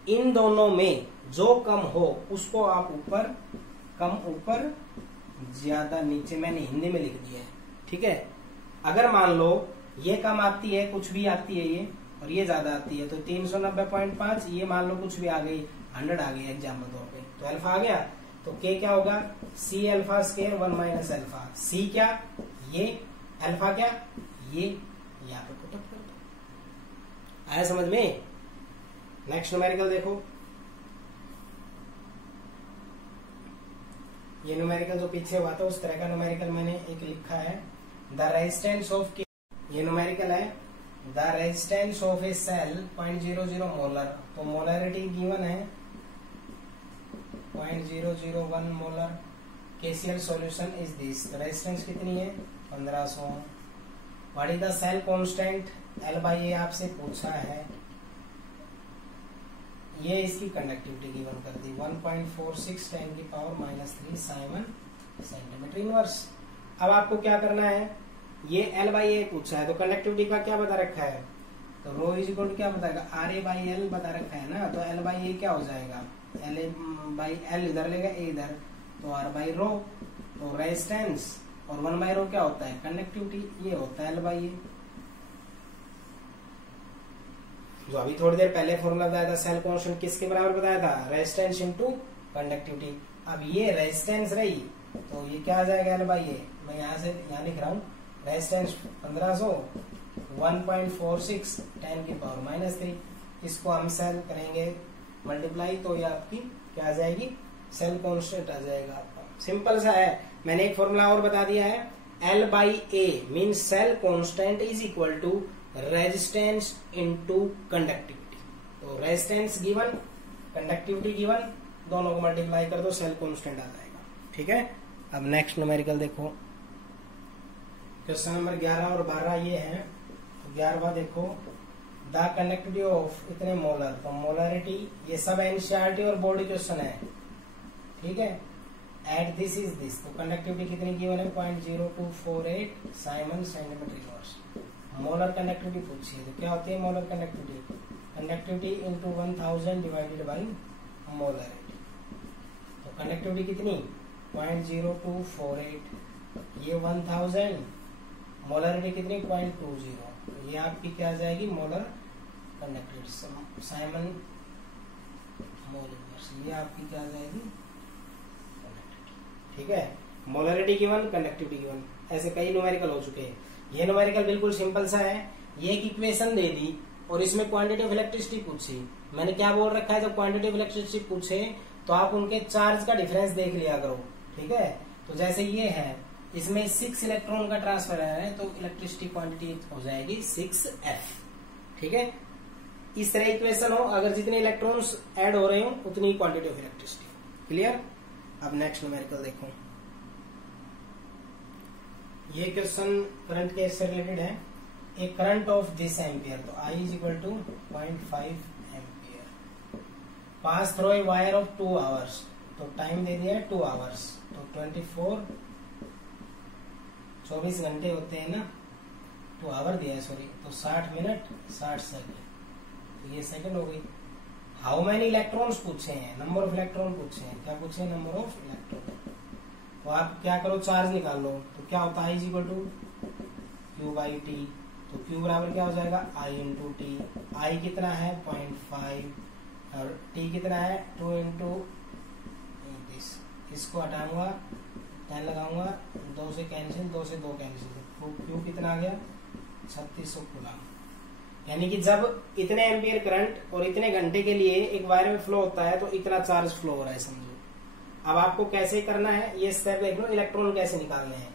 इन दोनों में जो कम हो उसको आप ऊपर, कम ऊपर ज्यादा नीचे, मैंने हिंदी में लिख दिया है। ठीक है, अगर मान लो ये कम आती है, कुछ भी आती है ये, और ये ज्यादा आती है, तो 390.5, ये मान लो कुछ भी आ गई, 100 आ गई एग्जाम्पल तौर पे, तो अल्फा आ गया, तो के क्या होगा, C alpha square 1 minus alpha, C क्या, ये, अल्फा क्या, ये, यहाँ पे पुटअप कर दो। आया समझ में। नेक्स्ट न्यूमेरिकल देखो, ये न्यूमेरिकल जो पीछे हुआ था उस तरह का न्यूमेरिकल मैंने एक लिखा है, द रेजिस्टेंस ऑफ, ये न्यूमेरिकल है, the resistance of a cell 0.00 molar, तो मोलरिटी गिवन है 0.001 molar, KCl solution is this, resistance कितनी है 1500, what is the cell constant, L by A आपसे पूछा है, ये इसकी कंडक्टिविटी गिवन कर दी 1.46 10⁻³ साइमन सेंटीमीटर इनवर्स। अब आपको क्या करना है, ये L/A पूछा है तो कंडक्टिविटी का क्या बता रखा है, तो रो इज इक्वल टू क्या बताएगा, RA/L बता रखा है ना, तो L/A क्या हो जाएगा, LA/L इधर लेगा, A इधर, तो R/रो, तो रेजिस्टेंस और 1/रो क्या होता है, कंडक्टिविटी, ये होता है L/A। जो अभी थोड़ी देर पहले फॉर्मूला बताया था, सेल कांस्टेंट किसके बराबर बताया था, रेजिस्टेंस इनटू कंडक्टिविटी। अब ये रेजिस्टेंस रही तो ये क्या आ जाएगा L/A, मैं यहाँ से यहाँ लिख रहा हूँ, रेजिस्टेंस 1500, 1.46 10⁻³ इसको हम सेल करेंगे मल्टीप्लाई, तो ये आपकी क्या आ जाएगी, सेल कांस्टेंट आ जाएगा आपका। सिंपल सा है, मैंने एक फॉर्मूला और बता दिया है, L/A means cell constant is equal to resistance into conductivity. तो रेजिस्टेंस गिवन, कंडक्टिविटी गिवन, दोनों को मल्टीप्लाई कर दो, सेल कांस्टेंट आ जाएगा। ठीक है, अब नेक्स्ट न्यूमेरिकल देखो, क्वेश्चन नंबर 11 और 12 ये है। तो 11वां देखो, द कंडक्टिविटी ऑफ इतने मोलर, तो मोलरिटी ये सब एनसीईआरटी और बोर्ड क्वेश्चन है। ठीक है, एट दिस इज दिस, तो कंडक्टिविटी कितनी गिवन है, 0.0248 Simon centimetre inverse. Molar conductivity पूछी है, तो क्या होती है molar conductivity, conductivity into 1000 divided by molarity. तो कंडक्टिविटी कितनी, 0.0248, ये 1000, मोलरिटी कितनी 0.20, तो ये आपकी क्या आ जाएगी, मोलर कंडक्टिविटी, साइमन मोल इनवर्स, ये आपकी क्या आ जाएगी, कंडक्टिविटी। ठीक है, मोलरिटी गिवन, कंडक्टिविटी गिवन, ऐसे कई न्यूमेरिकल हो चुके हैं। ये न्यूमेरिकल बिल्कुल सिंपल सा है, ये एक इक्वेशन दे दी और इसमें क्वांटिटी ऑफ इलेक्ट्रिसिटी पूछी। मैंने क्या बोल रखा है, जब क्वांटिटी ऑफ इलेक्ट्रिसिटी पूछे तो आप उनके चार्ज का डिफरेंस देख लिया करो। ठीक है, तो जैसे ये है, इसमें 6 इलेक्ट्रॉन का ट्रांसफर है, तो इलेक्ट्रिसिटी क्वांटिटी हो जाएगी 6F। ठीक है, इस तरह इक्वेशन हो, अगर जितने इलेक्ट्रॉन्स ऐड हो रहे हो उतनी क्वांटिटी ऑफ इलेक्ट्रिसिटी। क्लियर। अब नेक्स्ट न्यूमेरिकल देखो, ये क्वेश्चन करंट केस से रिलेटेड है। A current of this ampere, तो I is equal to 0.5 ampere pass through a wire of 2 hours, तो टाइम दे दिया है 2 आवर्स, तो 24 घंटे होते हैं ना, 2 आवर दिया है सॉरी, तो 60 मिनट 60 सेकंड, तो ये सेकंड हो गई। हाउ मेनी इलेक्ट्रॉन्स पूछे हैं, नंबर ऑफ इलेक्ट्रॉन पूछे हैं, क्या पूछे हैं, नंबर ऑफ इलेक्ट्रॉन। तो आप क्या करो, चार्ज निकाल लो, तो क्या होता है, I is equal to Q/T, तो Q बराबर क्या हो जाएगा, I इंटू टी। I कितना है 0.5 और T कितना है 2 इंटू दिस, इसको हटाऊंगा 10 लगाऊंगा, 2 से कैंसिल, 2 से 2 कैंसिल, तो Q कितना आ गया 3600 कूलम। यानी कि जब इतने एम्पियर करंट और इतने घंटे के लिए एक वायर में फ्लो होता है तो इतना चार्ज फ्लो हो रहा है समझो। अब आपको कैसे करना है, ये स्टेप देख लो, इलेक्ट्रॉन कैसे निकालने हैं।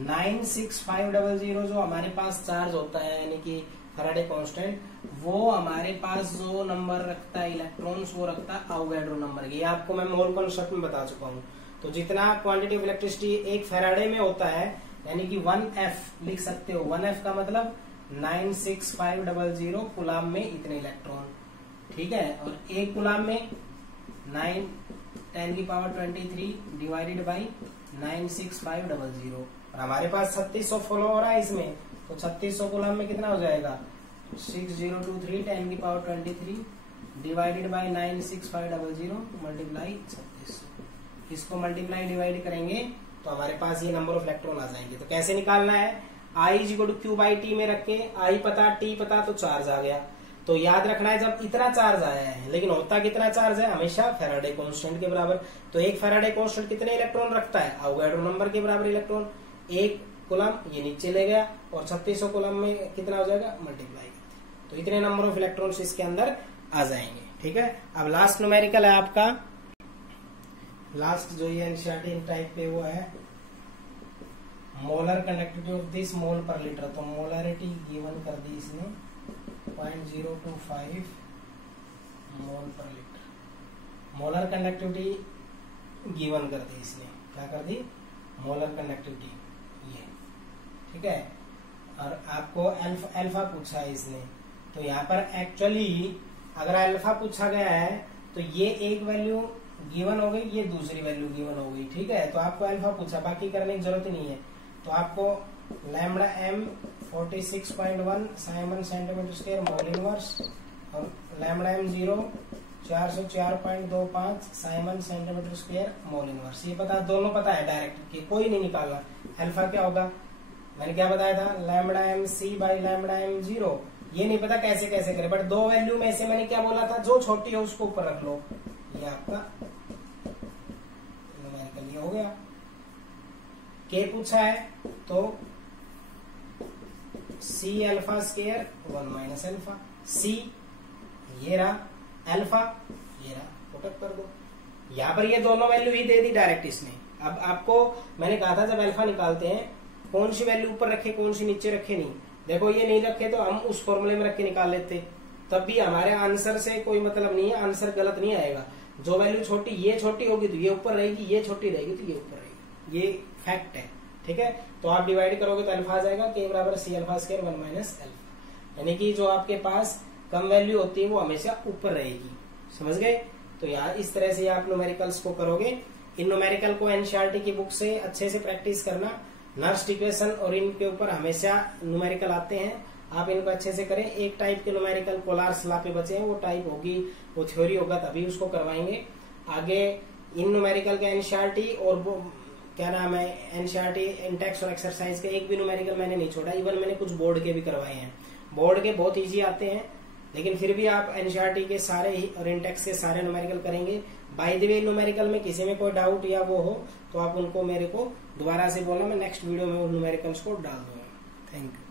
96500 जो हमारे पास चार्ज होता है, यानी कि फैराडे कांस्टेंट, वो हमारे पास जो नंबर रखता है इलेक्ट्रॉन्स, वो रखता है अवोगाड्रो नंबर। ये आपको मैं मोल कॉन्सेप्ट में बता चुका हूँ। तो जितना क्वांटिटी ऑफ इलेक्ट्रिसिटी एक फैराडे में होता है, यानी कि 1F लिख सकते हो। 1F का मतलब 96500 कूलम में इतने इलेक्ट्रॉन। ठीक है, और एक कूलम में 9×10⁻23 डिवाइडेड बाई 96500, और हमारे पास 3600 फॉलो हो रहा है इसमें, तो 3600 कूलम में कितना हो जाएगा 6023 10⁻23 डिवाइडेड बाई 96500 मल्टीप्लाई 3600। इसको मल्टीप्लाई डिवाइड करेंगे तो हमारे पास ये नंबर ऑफ इलेक्ट्रॉन आ जाएंगे। तो कैसे निकालना है, I is equal to Q/T में रख के, I पता T पता, तो चार्ज आ गया। तो याद रखना है जब इतना चार्ज आया है, लेकिन होता कितना चार्ज है, हमेशा फैराडे कांस्टेंट के बराबर। तो एक फैराडे कांस्टेंट कितने इलेक्ट्रॉन रखता है, अवोगाड्रो नंबर के बराबर इलेक्ट्रॉन। एक कूलम ये नीचे ले गया, और 3600 कूलम में कितना हो जाएगा मल्टीप्लाई, तो इतने नंबर ऑफ इलेक्ट्रॉन्स इसके अंदर आ जाएंगे। ठीक है, अब लास्ट न्यूमेरिकल है आपका, लास्ट जो ये एनसीईआरटी टाइप पे वो है molar conductivity of this mole per litre. तो मोलरिटी गिवन कर दी इसने 0.025 मोल per litre. Molar conductivity given कर दी इसने, क्या कर दी, मोलर कंडक्टिविटी ये। ठीक है, और आपको अल्फा पूछा है इसने, तो यहाँ पर एक्चुअली अगर अल्फा पूछा गया है तो ये एक वैल्यू गिवन हो गई, ये दूसरी वैल्यू गिवन हो गई। ठीक है, तो आपको अल्फा पूछा, बाकी करने की जरूरत नहीं है। तो आपको lambda M 46.1 siemens centimetre square mole inverse और lambda M 0 404.25 siemens centimetre square mole inverse. ये पता, दोनों पता है डायरेक्ट कि कोई नहीं निकालना। अल्फा क्या होगा, मैंने क्या बताया था, lambda M C by lambda M 0। ये नहीं पता कैसे कैसे करें, बट दो वैल्यू में से मैंने क्या बोला था, जो छोटी हो उसको ऊपर रख लो। ये आपका न्यूमेरिकल ये हो गया। के पूछा है तो सी alpha square 1 minus alpha, C ये रहा, अल्फा ये रहा, पुटअप कर दो। यहाँ पर ये दोनों वैल्यू ही दे दी डायरेक्ट इसने। अब आपको मैंने कहा था जब अल्फा निकालते हैं कौन सी वैल्यू ऊपर रखे कौन सी नीचे रखे, नहीं देखो ये नहीं रखे तो हम उस फॉर्मूले में रख के निकाल लेते, तब भी हमारे आंसर से कोई मतलब नहीं है, आंसर गलत नहीं आएगा। जो वैल्यू छोटी, ये छोटी होगी तो ये ऊपर रहेगी, ये छोटी रहेगी तो ये ऊपर रहेगी, ये फैक्ट है। ठीक है, तो आप डिवाइड करोगे तो अल्फा आ जाएगा के बराबर C alpha square 1 minus alpha, यानी कि जो आपके पास कम वैल्यू होती है वो हमेशा ऊपर रहेगी। समझ गए? तो यार इस तरह से आप न्यूमेरिकल्स को करोगे। इन न्यूमेरिकल को एनसीईआरटी की बुक से अच्छे से प्रैक्टिस करना। नर्स्ट इक्वेशन और इनके ऊपर हमेशा न्यूमेरिकल आते हैं, आप इनको अच्छे से करें। एक टाइप के न्यूमेरिकल कोलार्स ला पे बचे हैं, वो टाइप होगी, वो थ्योरी होगा तभी उसको करवाएंगे। आगे इन न्यूमेरिकल का एनसीईआरटी और वो क्या नाम है, एनसीईआरटी इंटेक्स और एक्सरसाइज के एक भी न्यूमेरिकल मैंने नहीं छोड़ा। इवन मैंने कुछ बोर्ड के भी करवाए हैं, बोर्ड के बहुत इजी आते हैं, लेकिन फिर भी आप एनसीईआरटी के सारे ही और इंटेक्स के सारे न्यूमेरिकल करेंगे। बाय द वे न्यूमेरिकल में किसी में कोई डाउट या वो हो तो आप उनको मेरे को दोबारा से बोलना, मैं नेक्स्ट वीडियो में उन न्यूमेरिकल्स को डाल दूंगा। Thank you.